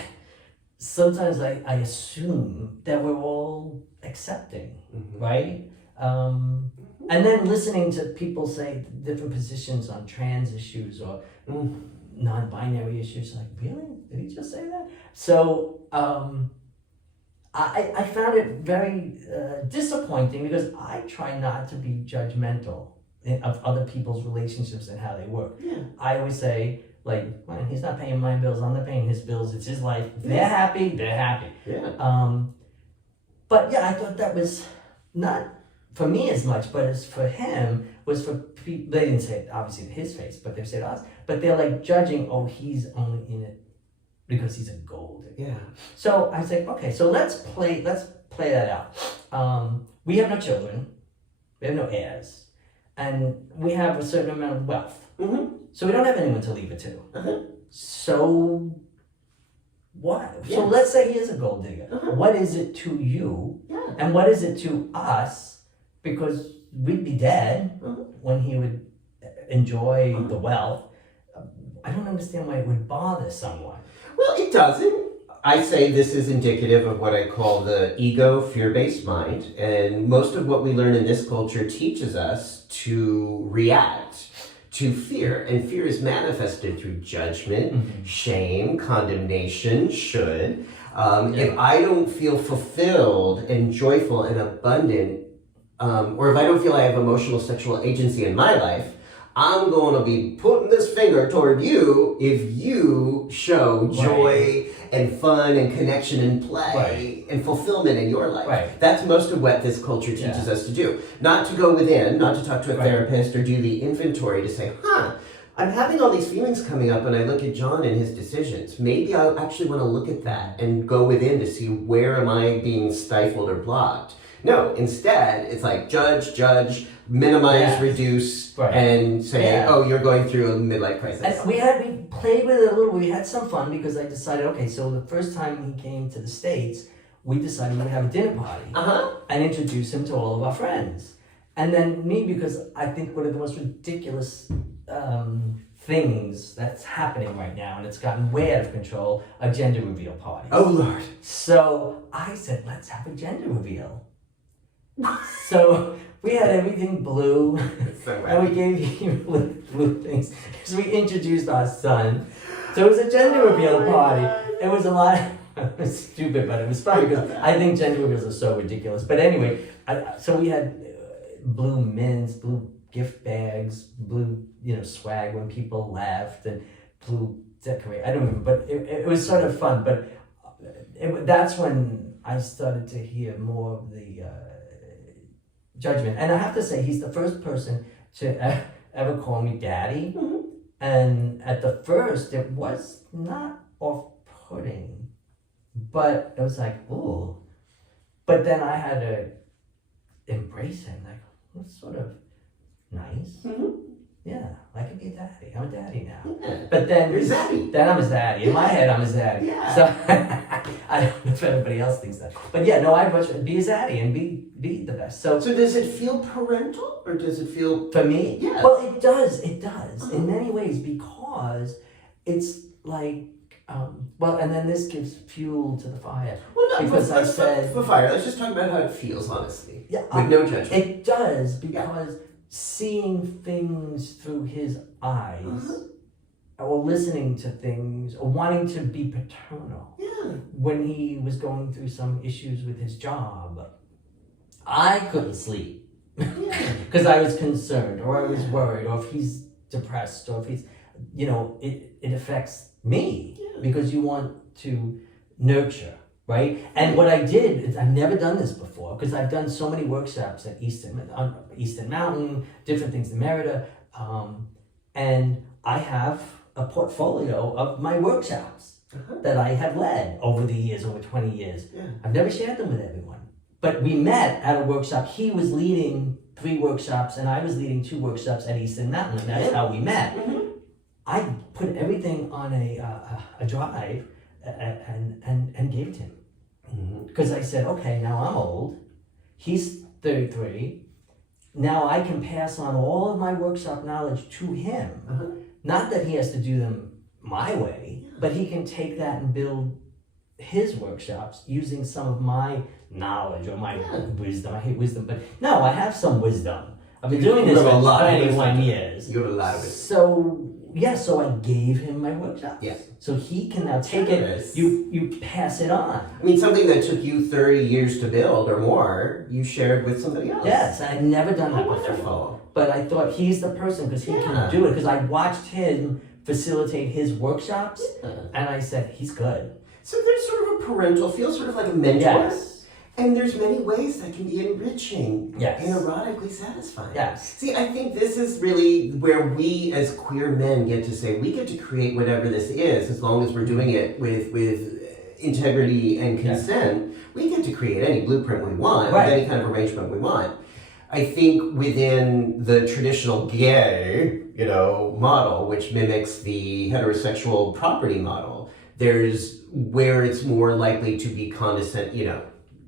Sometimes I assume that we're all accepting, right? And then listening to people say different positions on trans issues or non-binary issues, like, really? Did he just say that? So I found it very disappointing, because I try not to be judgmental of other people's relationships and how they work. Yeah. I always say, like, well, he's not paying my bills, I'm not paying his bills, it's his life. If they're happy, they're happy. Yeah. But yeah, I thought that was not for me as much, but as for him, was for people. They didn't say it obviously to his face, but they said us. But they're like judging, oh, he's only in it because he's a gold digger. Yeah. So I said, okay, so let's play that out. We have no children, we have no heirs, and we have a certain amount of wealth. Mm-hmm. So we don't have anyone to leave it to. Uh-huh. So what? Yeah. So let's say he is a gold digger. Uh-huh. What is it to you? Yeah. And what is it to us? Because we'd be dead when he would enjoy the wealth. I don't understand why it would bother someone. Well, it doesn't. I say this is indicative of what I call the ego fear-based mind, and most of what we learn in this culture teaches us to react to fear, and fear is manifested through judgment, shame, condemnation, should. If I don't feel fulfilled and joyful and abundant, or if I don't feel I have emotional sexual agency in my life, I'm going to be putting this finger toward you if you show joy and fun and connection and play and fulfillment in your life. Right. That's most of what this culture teaches us to do. Not to go within, not to talk to a therapist or do the inventory to say, I'm having all these feelings coming up and I look at John and his decisions. Maybe I actually want to look at that and go within to see where am I being stifled or blocked. No, instead, it's like judge, minimize, reduce, and say, oh, you're going through a midlife crisis. And we played with it a little. We had some fun, because I decided, okay, so the first time he came to the States, we decided we would have a dinner party and introduce him to all of our friends. And then me, because I think one of the most ridiculous things that's happening right now, and it's gotten way out of control, are gender reveal parties. Oh, Lord. So I said, let's have a gender reveal. So we had everything blue, and we gave him blue things. So we introduced our son. So it was a gender reveal party. It was a lot. It was stupid, but it was fun, because I think gender reveals are so ridiculous. But anyway, so we had blue mints, blue gift bags, blue swag when people left, and blue decorate. I don't remember, but it was sort of fun. But that's when I started to hear more of the judgment. And I have to say, he's the first person to ever call me daddy. And at the first, it was not off-putting, but it was like, ooh. But then I had to embrace him, like, that's sort of nice. Yeah, I could be a daddy. I'm a daddy now. Yeah. But then You're zaddy. Then I'm his daddy. In my head, I'm his daddy. Yeah. So I don't know if anybody else thinks that. But yeah, no, I'd much rather be his daddy and be the best. So does it feel parental, or does it feel... For me? Yeah. Well, it does in many ways, because it's like, and then this gives fuel to the fire. Well, no, because let's for fire. Let's just talk about how it feels, honestly. Yeah, with no judgment. It does, because seeing things through his eyes, or listening to things, or wanting to be paternal. Yeah. When he was going through some issues with his job, I couldn't sleep because I was concerned, or I was worried, or if he's depressed, or if he's, it affects me, because you want to nurture, right? And what I did is I've never done this before because I've done so many workshops at Eastern Mountain, different things in Merida, and I have a portfolio of my workshops that I have led over the years, over 20 years. Yeah. I've never shared them with everyone. But we met at a workshop. He was leading 3 workshops and I was leading 2 workshops at Eastern Mountain, and that's how we met. I put everything on a drive and gave it to him. Because I said, okay, now I'm old. He's 33. Now I can pass on all of my workshop knowledge to him. Not that he has to do them my way, but he can take that and build his workshops using some of my knowledge or my wisdom. I hate wisdom, but no, I have some wisdom. I've been doing this for 21 years. You have a lot of it. So I gave him my workshop. Yes. So he can now take it, you pass it on. I mean, something that took you 30 years to build or more, you shared with somebody else. Yes, I had never done that before. Wonderful. But I thought he's the person because he can do it. Because I watched him facilitate his workshops, and I said, he's good. So there's sort of a parental feel, sort of like a mentor. Yes. And there's many ways that can be enriching Yes. and erotically satisfying. Yes. See, I think this is really where we as queer men get to say, we get to create whatever this is, as long as we're doing it with integrity and consent. We get to create any blueprint we want, with any kind of arrangement we want. I think within the traditional gay, model, which mimics the heterosexual property model, there's where it's more likely to be condescending,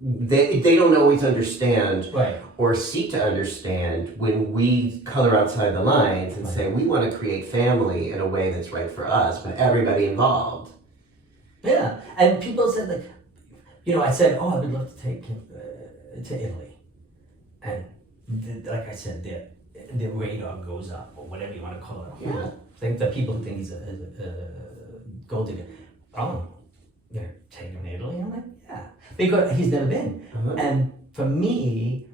they don't always understand or seek to understand when we color outside the lines and say we want to create family in a way that's right for us, but everybody involved. Yeah, and people said that, I said, I would love to take him to Italy. And like I said, the radar goes up, or whatever you want to call it. Yeah. I think that people think he's a gold digger. Oh, you're taking him to Italy? I'm like, yeah. Because he's never been. And for me,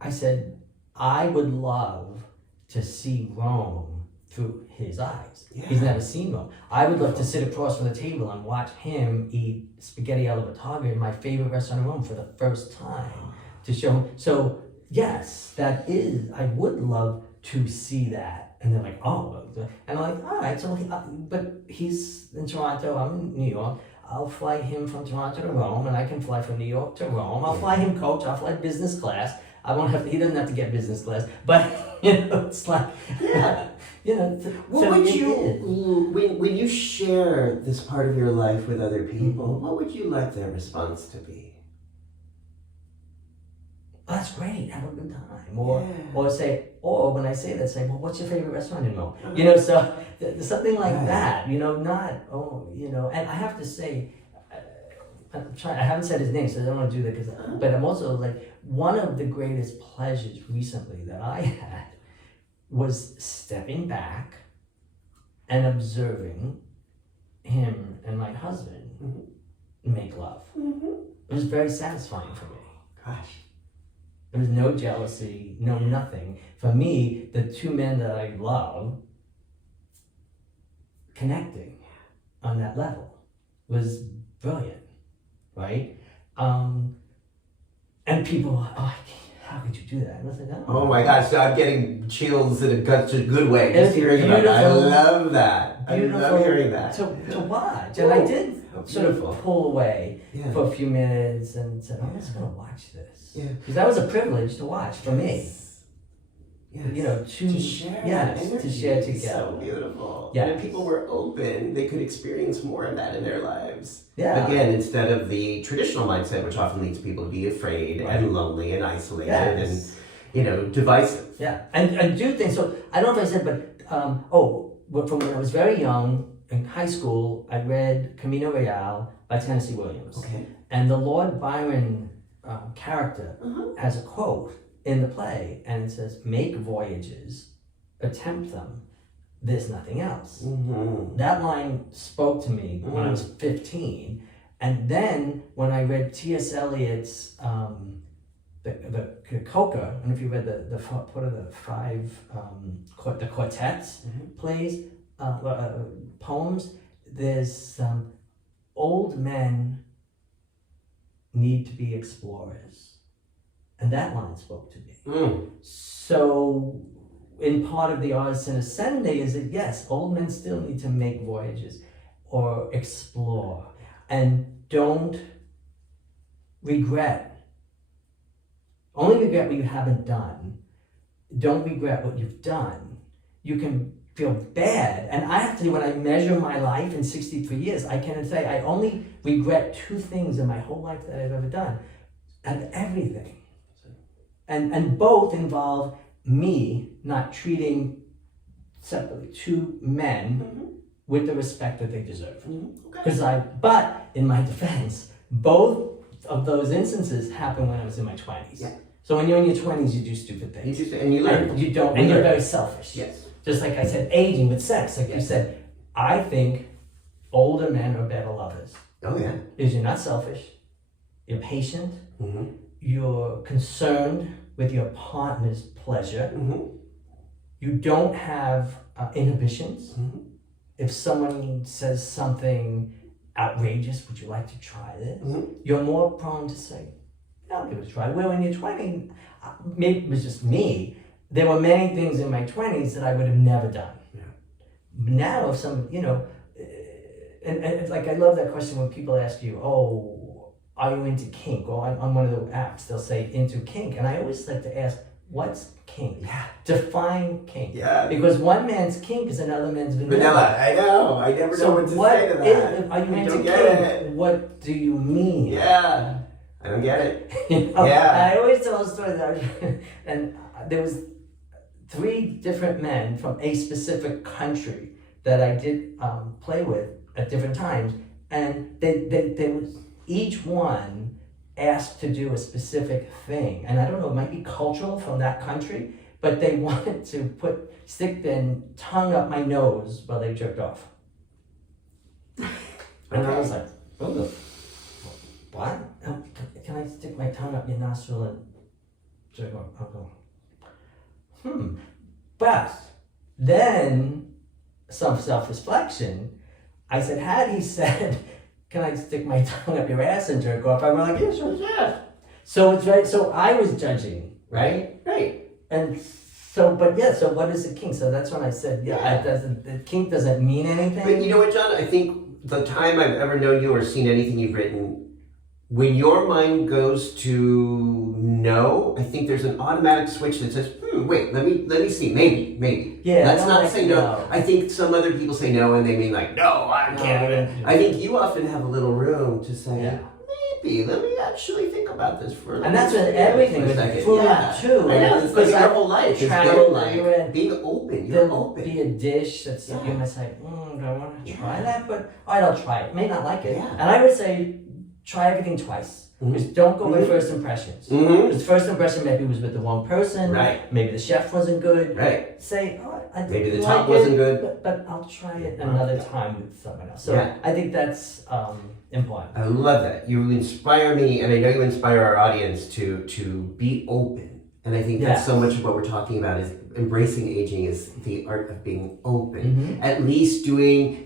I said, I would love to see Rome through his eyes. Yeah. He's never seen Rome. I would love to sit across from the table and watch him eat spaghetti alla Batavia in my favorite restaurant in Rome for the first time to show him. So, yes, I would love to see that. And they're like, and I'm like, all right, so but he's in Toronto, I'm in New York. I'll fly him from Toronto to Rome, and I can fly from New York to Rome. I'll fly him coach. I'll fly business class. He doesn't have to get business class, but it's like, What would you, when you share this part of your life with other people, what would you like their response to be? That's great. Have a good time. Or when I say that, say, well, what's your favorite restaurant in Rome? So something like that. And I have to say, I haven't said his name, so I don't want to do that but I'm also like, one of the greatest pleasures recently that I had was stepping back and observing him and my husband make love. It was very satisfying for me. Gosh. There was no jealousy, no nothing. For me, the 2 men that I love connecting on that level was brilliant, right? And people, how could you do that? And I was like, oh my gosh, so I'm getting chills in a good way. Just hearing about that. I love that. I love hearing that. To watch. And I did sort of pull away for a few minutes and said, I'm just going to watch this. Because that was a privilege to watch for me. Yes. To share. To share together. So beautiful. Yes. And if people were open, they could experience more of that in their lives. Yeah. Again, instead of the traditional mindset, which often leads people to be afraid and lonely and isolated and divisive. Yeah. And I do think so. I don't know if I said, but from when I was very young in high school, I read Camino Real by Tennessee Williams. Okay. And the Lord Byron character has a quote in the play, and it says, make voyages, attempt them, there's nothing else. That line spoke to me when I was 15, and then when I read T.S. Eliot's the Coca, I don't know if you read the 5 the quartets plays, poems, there's old men need to be explorers. And that line spoke to me. Mm. So, in part of the Ars Vivendi is that yes, old men still need to make voyages or explore, and don't regret. Only regret what you haven't done. Don't regret what you've done. You can feel bad, and I have to, when I measure my life in 63 years, I can say I only regret 2 things in my whole life that I've ever done, and everything. And both involve me not treating separately 2 men with the respect that they deserve. Okay. But in my defense, both of those instances happened when I was in my 20s. Yeah. So when you're in your 20s, you do stupid things. And you learn. And you don't, and you're very selfish. Yes. Just like I said, aging with sex, like you said, I think older men are better lovers. Oh yeah. Because you're not selfish, you're patient, you're concerned with your partner's pleasure, you don't have inhibitions. If someone says something outrageous, would you like to try this? You're more prone to say, I'll give it a try. Well, when you're 20, maybe it was just me, there were many things in my 20s that I would have never done. Yeah. Now, if some, and like I love that question when people ask you, oh, are you into kink? Or on one of the apps, they'll say into kink. And I always like to ask, what's kink? Yeah. Define kink. Yeah. Because one man's kink is another man's vanilla. Vanilla. I know. I never know what to say to that. Are you I into don't kink? get it. What do you mean? Yeah. I don't get it. I always tell a story that and there was 3 different men from a specific country that I did play with at different times, and they was each one asked to do a specific thing, and I don't know, it might be cultural from that country, but they wanted to stick their tongue up my nose while they jerked off. And I was like, oh, what? Can I stick my tongue up your nostril and jerk off? I'll go, But then, some self-reflection, I said, had he said, can I stick my tongue up your ass and jerk off? I was like, yeah. So it's right. So I was judging, right? Right. And so, so what is a kink? So that's when I said, the kink doesn't mean anything. But you know what, John? I think the time I've ever known you or seen anything you've written, when your mind goes to no, I think there's an automatic switch that says, wait, let me see, maybe. Yeah. Let's not say no. I think some other people say no and they mean like, no, I can't. I think you often have a little room to say, maybe, let me actually think about this for a And that's with everything, with food too. I know, it's like our whole life. It's getting like being open. You're There'll open. be a dish that's you might say, do I want to try that? But all right, I'll try it. May not like it. Yeah. And I would say, try everything twice. Just don't go by first impressions. Because first impression maybe was with the wrong person. Right. Maybe the chef wasn't good. Right. Say, I Maybe the like top wasn't it, good. But I'll try it another time with someone else. So I think that's important. I love that. You inspire me, and I know you inspire our audience to be open. And I think that's so much of what we're talking about is embracing aging is the art of being open. At least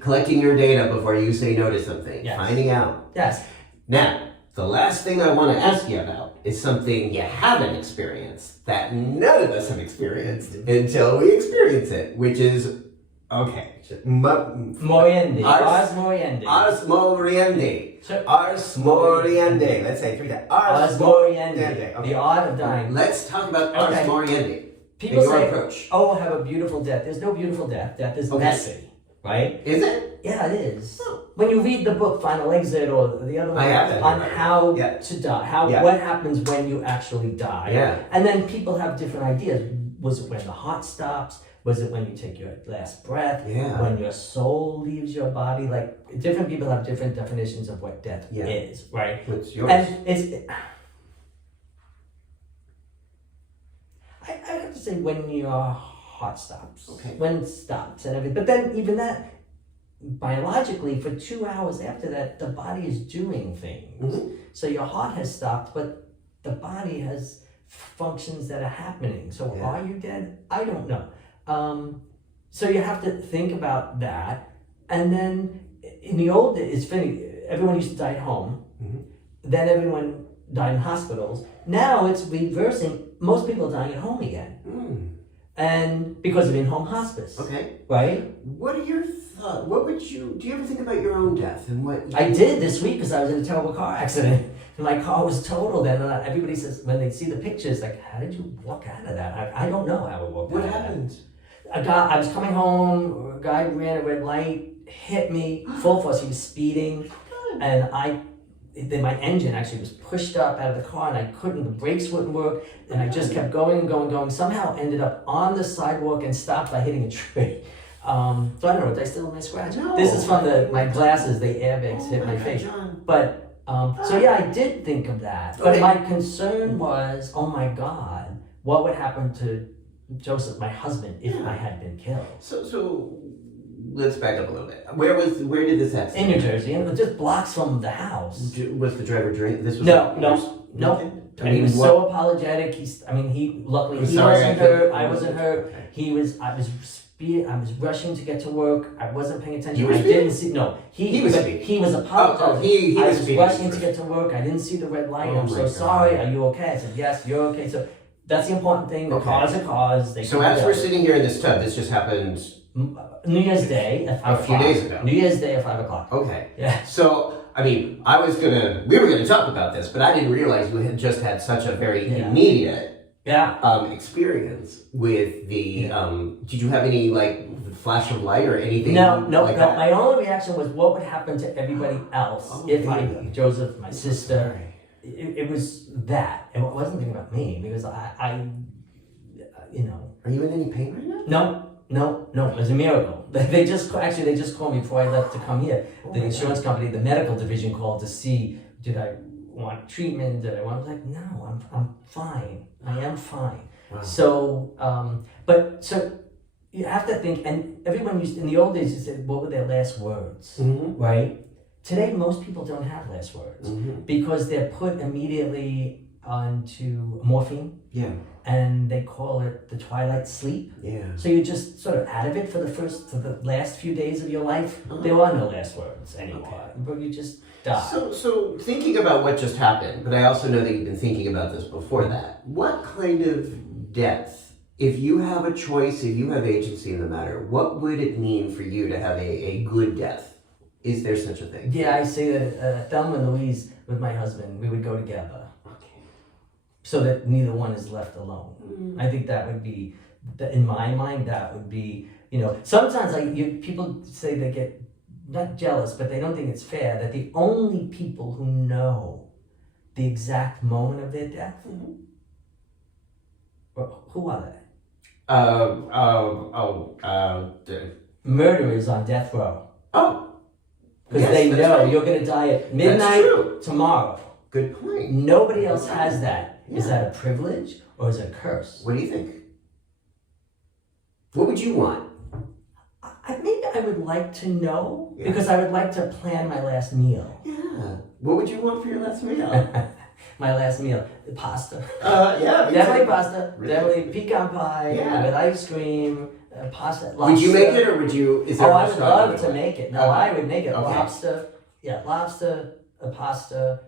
collecting your data before you say no to something. Yes. Finding out. Yes. Now, the last thing I want to ask you about is something you haven't experienced that none of us have experienced until we experience it, which is, Moriendi. Ars Moriendi. Ars Moriendi. Sure. Ars Moriendi. Let's say 3 times. Ars Moriendi. Okay. The art of dying. Let's talk about Ars Moriendi. People your say, approach. oh, have a beautiful death. There's no beautiful death. Death is messy, right? Is it? Yeah, it is. When you read the book Final Exit or the other one on how to die, what happens when you actually die. Yeah. And then people have different ideas. Was it when the heart stops? Was it when you take your last breath? Yeah. When your soul leaves your body? Like, different people have different definitions of what death is, right? What's yours? And I have to say when your heart stops. Okay. When it stops and everything. But then even that, biologically, for 2 hours after that, the body is doing things. So your heart has stopped, but the body has functions that are happening. So are you dead? I don't know. So you have to think about that. And then in the old days, it's funny, everyone used to die at home. then everyone died in hospitals. Now it's reversing. Most people are dying at home again. And because of in-home hospice. Okay. Right? What are your thoughts? Do you ever think about your own death and what? I did this week because I was in a terrible car accident. And my car was totaled. And everybody says, when they see the pictures, like, how did you walk out of that? I don't know how it walked out of that. What happened? I was coming home, a guy ran a red light, hit me, full force, he was speeding. And then my engine actually was pushed up out of the car and I couldn't, the brakes wouldn't work. And I just kept going and going and going. Somehow ended up on the sidewalk and stopped by hitting a tree. So I don't know, did I still have my scratch? No. This is from my glasses, the airbags hit my face. John. But, so yeah, I did think of that. But my concern was, oh my God, what would happen to Joseph, my husband, if I had been killed? So let's back up a little bit. Where did this accident? In New Jersey, and just blocks from the house. Was the driver drink? This was No. And he was so apologetic. Luckily he sorry, wasn't hurt. I wasn't hurt. I was rushing to get to work. I wasn't paying attention. You were I didn't see. No, he was apologizing. He I was was speeding. rushing to get to work. I didn't see the red light. Oh I'm my so God. sorry. Are you okay? I said yes. You're okay. So that's the important thing. The Okay. cars are cars. They So can as go. we're sitting here in this tub, this just happened. New Year's Day at 5 A few o'clock. days ago. New Year's Day at 5 o'clock. Okay. Yeah. So we were gonna talk about this, but I didn't realize we had just had such a very immediate experience with the. Did you have any flash of light or anything? No. That? My only reaction was what would happen to everybody else Joseph, my sister. It was that. It wasn't thinking about me because I. Are you in any pain right now? No. It was a miracle. They just called me before I left to come here. The insurance company, the medical division called to see did I want treatment? I was like, no, I'm fine. I am fine. Wow. So, so you have to think, and everyone used in the old days. You said, what were their last words, right? Today, most people don't have last words because they're put immediately onto morphine. Yeah. And they call it the twilight sleep. Yeah. So you're just sort of out of it for the last few days of your life. There are no last words anymore. But you just die. So thinking about what just happened, but I also know that you've been thinking about this before that. What kind of death, if you have a choice, if you have agency in the matter, what would it mean for you to have a good death? Is there such a thing? Yeah, I say that Thelma and Louise with my husband, we would go together. So that neither one is left alone. I think that would be, in my mind, that would be, sometimes people say they get, not jealous, but they don't think it's fair that the only people who know the exact moment of their death, who are they? Murderers on death row. Oh. Because they know you're going to die at midnight tomorrow. Good point. Nobody else has that. Is that a privilege or is it a curse? What do you think? What would you want? Maybe I would like to know because I would like to plan my last meal. Yeah. What would you want for your last meal? My last meal, pasta. Definitely pasta. Really? Definitely pecan pie with ice cream, pasta. Lobster. Would you make it or would you? Is there I would love to make it. No, I would make it. Okay. Lobster, pasta,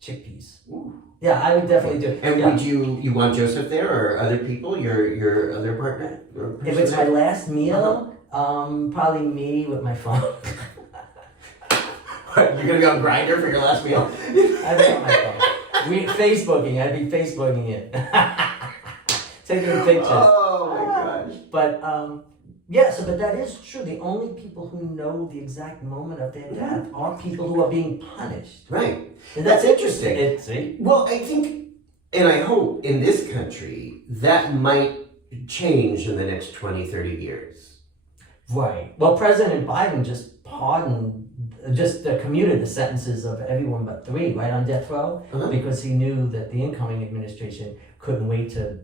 chickpeas. Ooh. Yeah, I would definitely do it. And would you want Joseph there or other people? Your other partner? If it's my last meal, probably me with my phone. What, you're gonna go on Grindr for your last meal? I'd be on my phone. Facebooking. I'd be Facebooking it. Taking pictures. Oh my gosh. But but that is true. The only people who know the exact moment of their death are people who are being punished. Right. And That's interesting. See? Well, I think, and I hope in this country, that might change in the next 20, 30 years. Right. Well, President Biden just commuted the sentences of everyone but 3, right, on death row, because he knew that the incoming administration couldn't wait to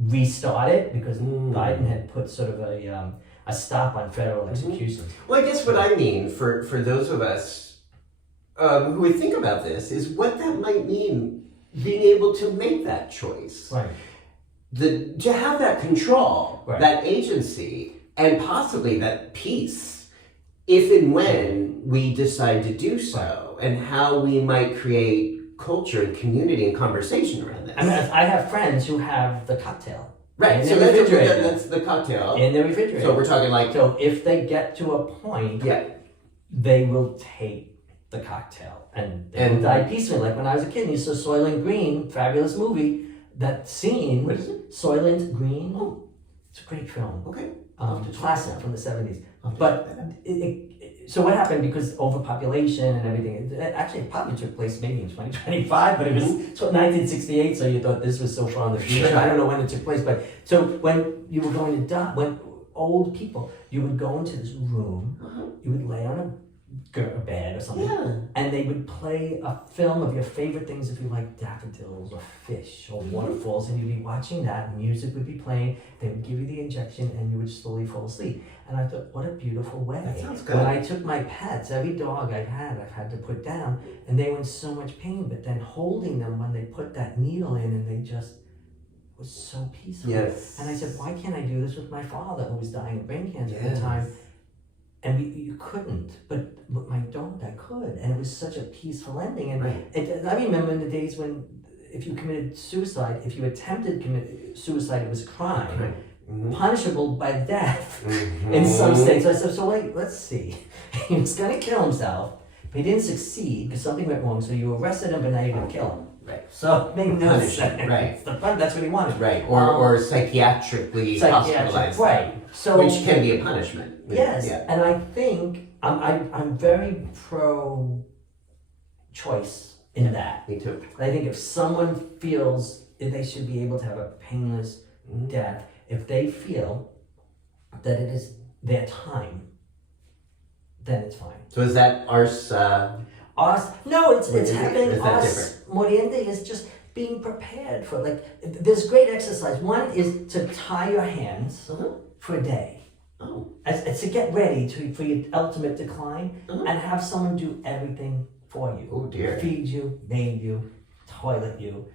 restart it because Biden had put sort of a stop on federal executions. Well, I guess what I mean for those of us who would think about this is what that might mean, being able to make that choice. Right. To have that control, right. that agency, and possibly that peace if and when we decide to do so, and how we might create culture and community and conversation around this. I mean, I have friends who have the cocktail. Right, in so their refrigerator. that's the cocktail. In the refrigerator. So we're talking like, So if they get to a point, they will take the cocktail and they will die peacefully. Like when I was a kid, you saw Soylent Green, fabulous movie. That scene, what is it? Soylent Green. Oh. It's a great film. Okay. Classic from the 70s. But so what happened, because overpopulation and everything, it actually probably took place maybe in 2025, but it was 1968, so you thought this was so far in the future. I don't know when it took place, but so when you were going to die, when old people, you would go into this room, you would lay on a bed or something, and they would play a film of your favorite things, if you like daffodils or fish or waterfalls, and you'd be watching that, music would be playing, they would give you the injection, and you would slowly fall asleep. And I thought, what a beautiful way. That sounds good. When I took my pets, every dog I've had to put down, and they were in so much pain, but then holding them when they put that needle in, and they just was so peaceful. Yes. And I said, why can't I do this with my father, who was dying of brain cancer at the time? And you couldn't, but with my dog I could, and it was such a peaceful ending. And I remember in the days when, if you committed suicide, if you attempted to commit suicide, it was a crime, punishable by death in some states. So I said, so wait, let's see. He was going to kill himself, but he didn't succeed because something went wrong. So you arrested him, but now you're going to kill him. Right. So it made no sense. Right. That's what he wanted. Right. Or psychiatrically hospitalized. Right. So which can be a punishment. Yes. Yeah. And I think I'm very pro-choice in that. Me too. I think if someone feels that they should be able to have a painless death, if they feel that it is their time, then it's fine. So is that Ars? No, it's having Ars Moriendi is just being prepared for, like, there's great exercise. One is to tie your hands for a day. As to get ready for your ultimate decline, and have someone do everything for you. Oh dear. Feed you, bathe you, toilet you,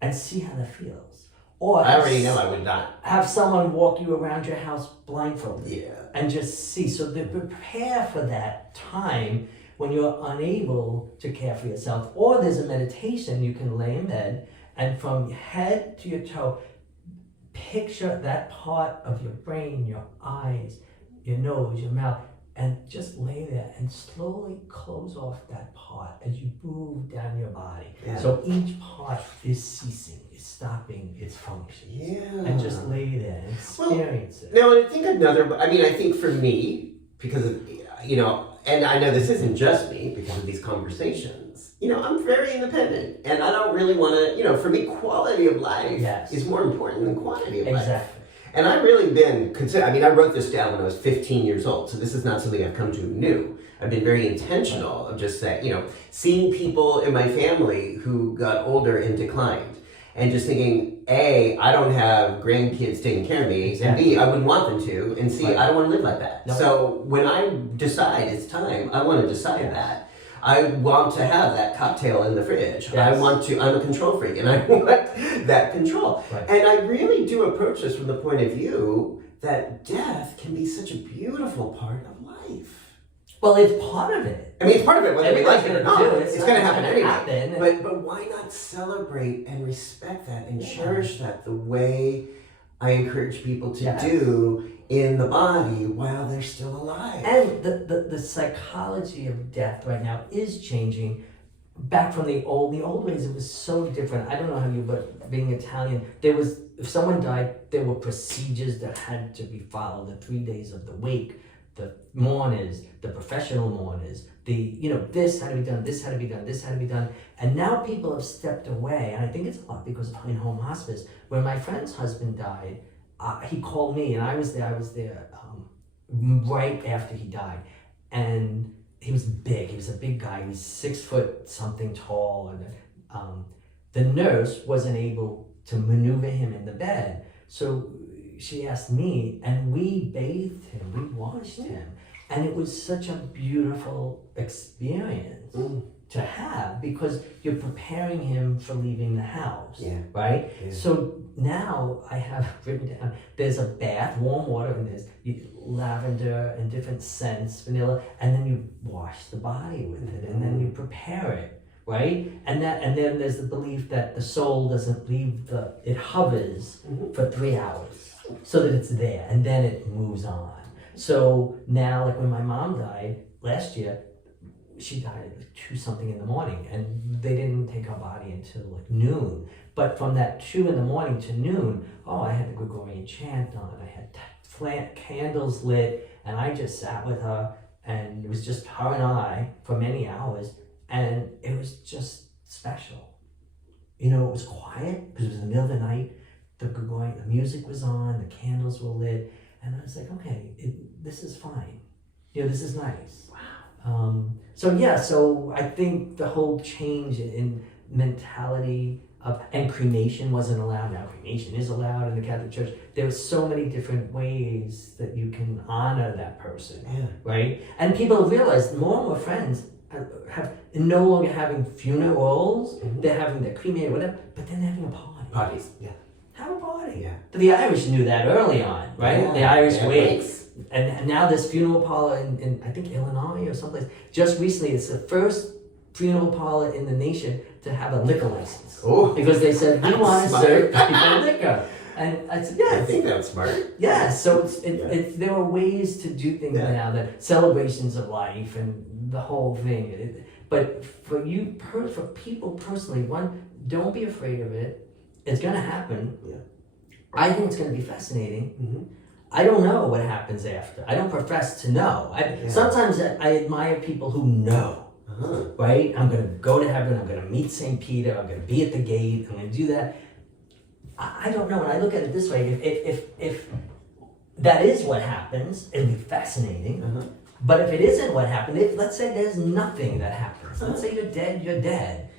and see how that feels. Or I already know I would not. Have someone walk you around your house blindfolded. Yeah. And just see. So to prepare for that time when you're unable to care for yourself. Or there's a meditation you can lay in bed, and from head to your toe, picture that part of your brain, your eyes, your nose, your mouth, and just lay there and slowly close off that part as you move down your body. Yeah. So each part is ceasing, is stopping its function. Yeah. And just lay there and experience it. Now, I think I think for me, because of, and I know this isn't just me because of these conversations, I'm very independent, and I don't really want to, for me, quality of life is more important than quantity of life. Exactly. And I've really been I wrote this down when I was 15 years old, so this is not something I've come to new. I've been very intentional of just saying, seeing people in my family who got older and declined, and just thinking, A, I don't have grandkids taking care of me, and B, I wouldn't want them to, and C, I don't want to live like that. Nope. So when I decide it's time, I want to decide that. I want to have that cocktail in the fridge. Yes. I'm a control freak, and I want that control. Right. And I really do approach this from the point of view that death can be such a beautiful part of life. Well, it's part of it. I mean, it's part of it, whether we like it or not. It's going to happen anyway. But why not celebrate and respect that and cherish that the way I encourage people to do in the body while they're still alive. And the psychology of death right now is changing. Back from the old ways, it was so different. I don't know how but being Italian, if someone died, there were procedures that had to be followed. The 3 days of the wake, the mourners, the professional mourners, this had to be done, this had to be done, this had to be done. And now people have stepped away, and I think it's a lot because of in-home hospice. When my friend's husband died, he called me, and I was there right after he died. And he was big, he was a big guy, he was 6 foot something tall, and the nurse wasn't able to maneuver him in the bed. So she asked me, and we bathed him, we washed him. And it was such a beautiful experience to have because you're preparing him for leaving the house, right? Yeah. So now I have written down, there's a bath, warm water, and there's lavender and different scents, vanilla, and then you wash the body with it, and then you prepare it, right? And then there's the belief that the soul doesn't leave it hovers for 3 hours so that it's there, and then it moves on. So now, like when my mom died last year, she died at like 2 something in the morning, and they didn't take her body until like noon. But from that 2 in the morning to noon, I had the Gregorian chant on, I had candles lit, and I just sat with her, and it was just her and I for many hours, and it was just special. You know, it was quiet because it was in the middle of the night. The music was on, the candles were lit, and I was like, okay, this is fine. You know, this is nice. Wow. So I think the whole change in mentality and cremation wasn't allowed. Now cremation is allowed in the Catholic Church. There are so many different ways that you can honor that person, right? And people realize more and more friends have no longer having funerals. They're having their cremated, whatever, but then they're having a party. Parties, Have a party. Yeah. But the Irish knew that early on, right? Yeah. The Irish wakes. And now this funeral parlor in I think Illinois or someplace, just recently, it's the first funeral parlor in the nation to have a liquor license. Oh. Because they said, we want to serve people liquor. And I said, I think that's smart. Yeah, so there are ways to do things now, that celebrations of life and the whole thing. But for people personally, don't be afraid of it. It's going to happen. Yeah. I think it's going to be fascinating. I don't know what happens after. I don't profess to know. Sometimes I admire people who know, right? I'm going to go to heaven. I'm going to meet St. Peter. I'm going to be at the gate. I'm going to do that. I don't know. And I look at it this way. If that is what happens, it'll be fascinating. But if it isn't what happened, let's say there's nothing that happens. Let's say you're dead.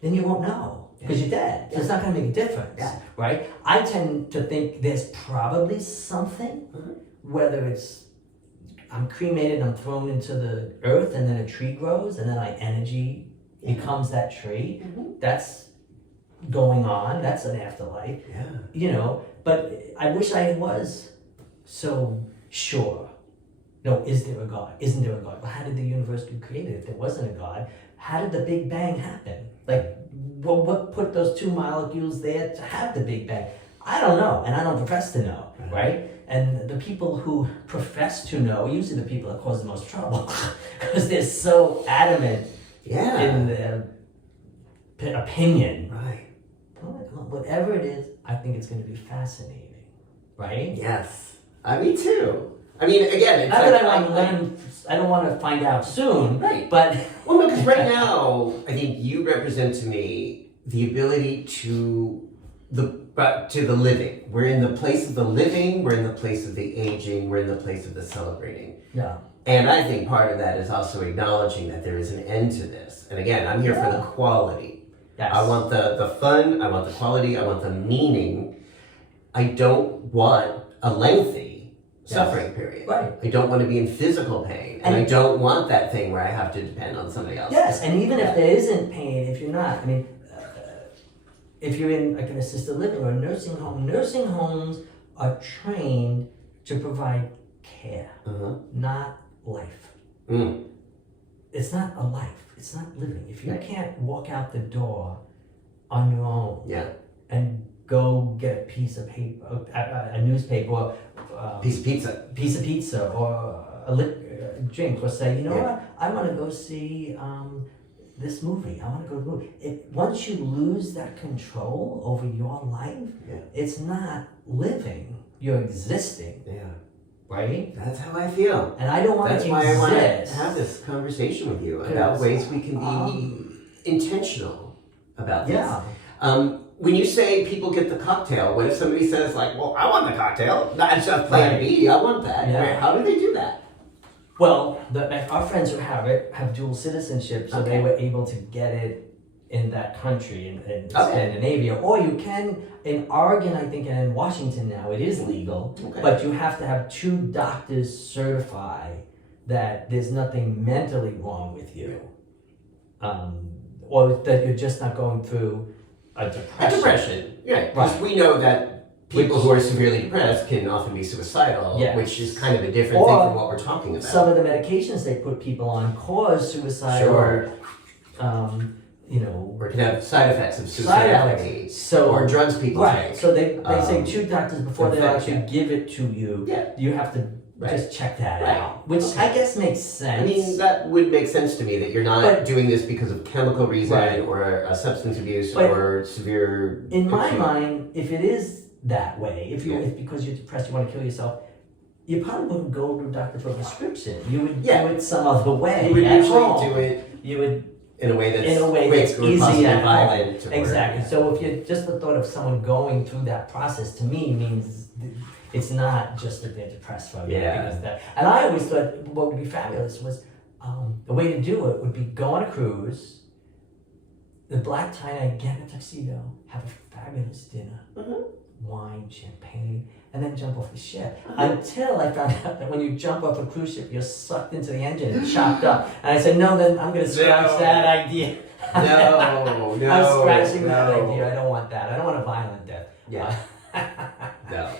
Then you won't know. Because you're dead. So it's not going to make a difference, right? I tend to think there's probably something, whether it's I'm cremated, I'm thrown into the earth, and then a tree grows, and then my energy becomes that tree. That's going on. That's an afterlife. You know, but I wish I was so sure. No, is there a God? Isn't there a God? Well, how did the universe get created? If there wasn't a God, how did the Big Bang happen? Like, well, what put those 2 molecules there to have the Big Bang? I don't know, and I don't profess to know, right? And the people who profess to know are usually the people that cause the most trouble because they're so adamant in their opinion. Right. Whatever it is, I think it's going to be fascinating, right? Yes. Me too. I mean, again, it's not that I want to learn. I don't want to find out soon, right? But well, because right now, I think you represent to me the ability to the living. We're in the place of the living. We're in the place of the aging. We're in the place of the celebrating. Yeah. And I think part of that is also acknowledging that there is an end to this. And again, I'm here for the quality. Yes. I want the fun. I want the quality. I want the meaning. I don't want a lengthy suffering period. Right. I don't want to be in physical pain. And I don't want that thing where I have to depend on somebody else. Yes, and even if there isn't pain, if you're not, if you're in like an assisted living or a nursing homes are trained to provide care, not life. It's not a life. It's not living. If you can't walk out the door on your own and go get a piece of paper, a newspaper, piece of pizza, or a drink, or say, you know what, I want to go see this movie. I want to go to the movie. Once you lose that control over your life, it's not living. You're existing. Right? That's how I feel. And I don't want to exist. That's why I want to have this conversation with you about ways we can be intentional about this. When you say people get the cocktail, what if somebody says like, well, I want the cocktail, not just plan B, I want that. How do they do that? Well, our friends who have dual citizenship, so they were able to get it in that country, in Scandinavia. Or you can, in Oregon, I think, and in Washington now, it is legal, but you have to have 2 doctors certify that there's nothing mentally wrong with you. or that you're just not going through a depression. A depression, yeah. Because we know that people who are severely depressed can often be suicidal, Yes. which is kind of a different thing from what we're talking about. Some of the medications they put people on cause suicide. Sure. Or or can have side effects of suicidality. Or drugs people take. So they say two doctors before they actually give it to you. Yeah. You have to just check that Right. out, which I guess makes sense. I mean, that would make sense to me that you're not doing this because of chemical reason or a substance abuse or severe. In my mind, if it is that way, if because you're depressed, you want to kill yourself, you probably wouldn't go to a doctor for a prescription. You would do it some other way. You would at usually home. do it You would in a way that's quick or easy possibly and violent. Exactly. So if you just the thought of someone going through that process to me means it's not just that they're depressed from it. Because and I always thought what would be fabulous was the way to do it would be go on a cruise, the black tie, get in a tuxedo, have a fabulous dinner, wine, champagne, and then jump off the ship. Until I found out that when you jump off a cruise ship, you're sucked into the engine and chopped up. And I said, no, then I'm going to scratch that idea. No, I'm scratching that idea. I don't want that. I don't want a violent death. Yeah. No.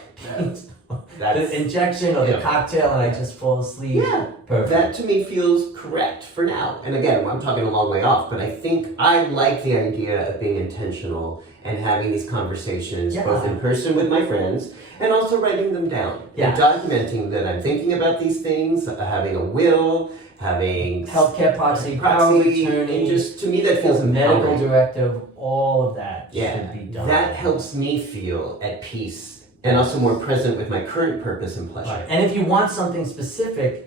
The injection or the cocktail and I just fall asleep. Yeah. Perfect. That to me feels correct for now. And again, I'm talking a long way off, but I think I like the idea of being intentional and having these conversations both in person with my friends and also writing them down. And documenting that I'm thinking about these things, having a will, having healthcare proxy, power of attorney, and just to me that feels medical empowering. directive, all of that should be done. That helps me feel at peace and also more present with my current purpose and pleasure. Right. And if you want something specific,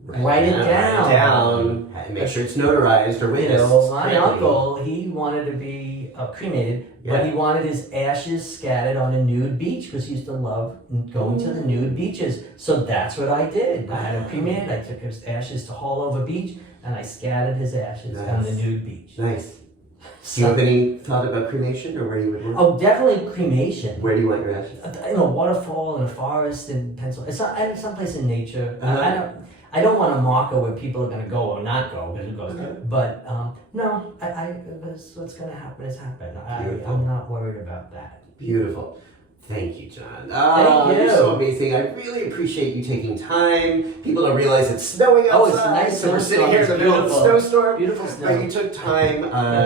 write it down. Make sure it's notarized or witnessed. My uncle, he wanted to be cremated, but he wanted his ashes scattered on a nude beach because he used to love going to the nude beaches. So that's what I did. I had him cremated. I took his ashes to Hallover Beach and I scattered his ashes on the nude beach. Nice. Do you have any thought about cremation or where you would work? Oh, definitely cremation. Where do you want your ashes? In a waterfall, in a forest, in Pennsylvania. It's someplace in nature. I don't want a marker where people are going to go or not go because it goes. But no, what's going to happen is happen. I'm not worried about that. Beautiful. Thank you, John. Thank you. You're so amazing. I really appreciate you taking time. People don't realize it's snowing outside. Oh, it's nice. So we're sitting here in the middle of a snowstorm. Beautiful snow. But you took time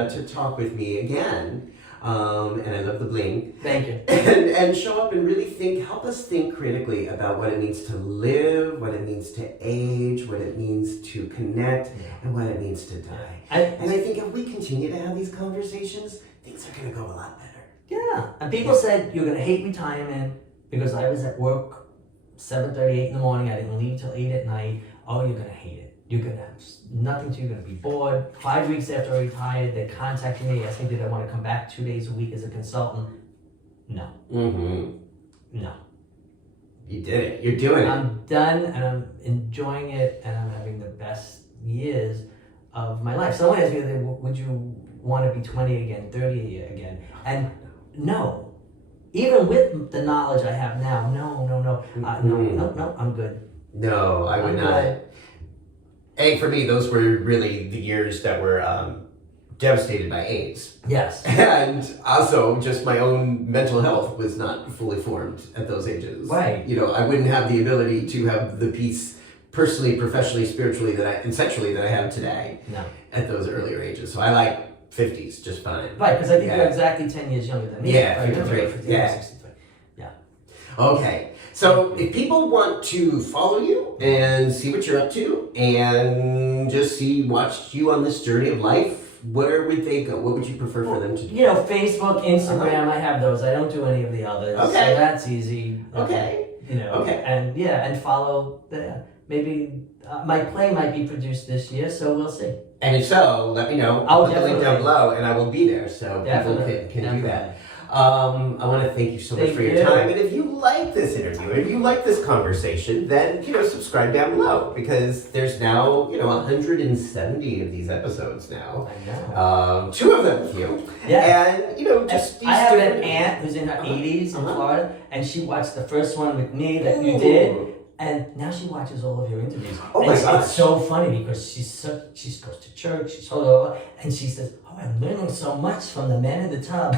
to talk with me again. And I love the bling. Thank you. And show up and really help us think critically about what it means to live, what it means to age, what it means to connect, and what it means to die. And I think if we continue to have these conversations, things are going to go a lot better. Yeah. And people said, you're going to hate retirement because I was at work 7:30, 8 in the morning. I didn't leave till 8 at night. Oh, you're going to hate it. You're going to have nothing to, you're going to be bored. 5 weeks after I retired, they contacted me, asked me, did I want to come back 2 days a week as a consultant? No. No. You did it. You're doing it. I'm done and I'm enjoying it and I'm having the best years of my life. Someone asked me, would you want to be 20 again, 30 again? And no. Even with the knowledge I have now, no, I'm good. No, I would not. And for me, those were really the years that were devastated by AIDS. Yes. And also, just my own mental health was not fully formed at those ages. Right. I wouldn't have the ability to have the peace personally, professionally, spiritually, and sexually that I have today. No. At those earlier ages. So I like 50s just fine. Right, because I think you're exactly 10 years younger than me. Yeah, right? 53. Yeah. 63. Yeah. Okay. So if people want to follow you and see what you're up to and just watch you on this journey of life, where would they go? What would you prefer for them to do? Facebook, Instagram, I have those. I don't do any of the others. Okay. So that's easy. Okay. Okay. And follow maybe my play might be produced this year, so we'll see. And if so, let me know. I'll put the link down below and I will be there so people can do that. I want to thank you so much for your time. And if you like this interview, if you like this conversation, then, subscribe down below because there's now, 170 of these episodes now. I know. 2 of them with you. Yeah. And, just these I have an different... aunt who's in her 80s in Florida, and she watched the first one with me that you did. And now she watches all of your interviews. Oh and my gosh. It's so funny because she goes to church, and she says, "Oh, I'm learning so much from the man in the tub."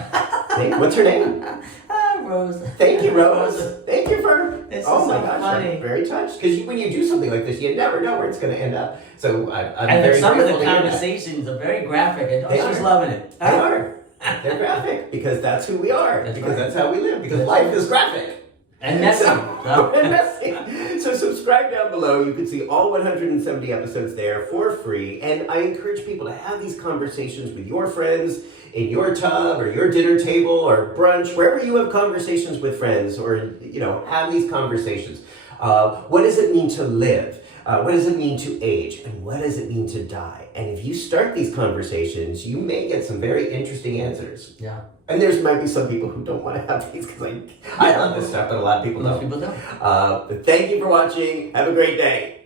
What's her name? Rose. Thank you, Rose. Thank you for. It's Oh my so gosh, funny. I'm very touched. Because when you do something like this, you never know where it's going to end up. So I'm And very some of grateful the to hear that. conversations are very graphic, and They she's are. loving it. They are. They're graphic because that's who we are. That's because right. that's how we live. Because That's life is graphic. And messy. And messy. So subscribe down below. You can see all 170 episodes there for free. And I encourage people to have these conversations with your friends in your tub or your dinner table or brunch, wherever you have conversations with friends, or have these conversations. What does it mean to live? What does it mean to age? And what does it mean to die? And if you start these conversations, you may get some very interesting answers. Yeah. And there might be some people who don't want to have these because I love this stuff, but a lot of people Most don't. people don't. But thank you for watching. Have a great day.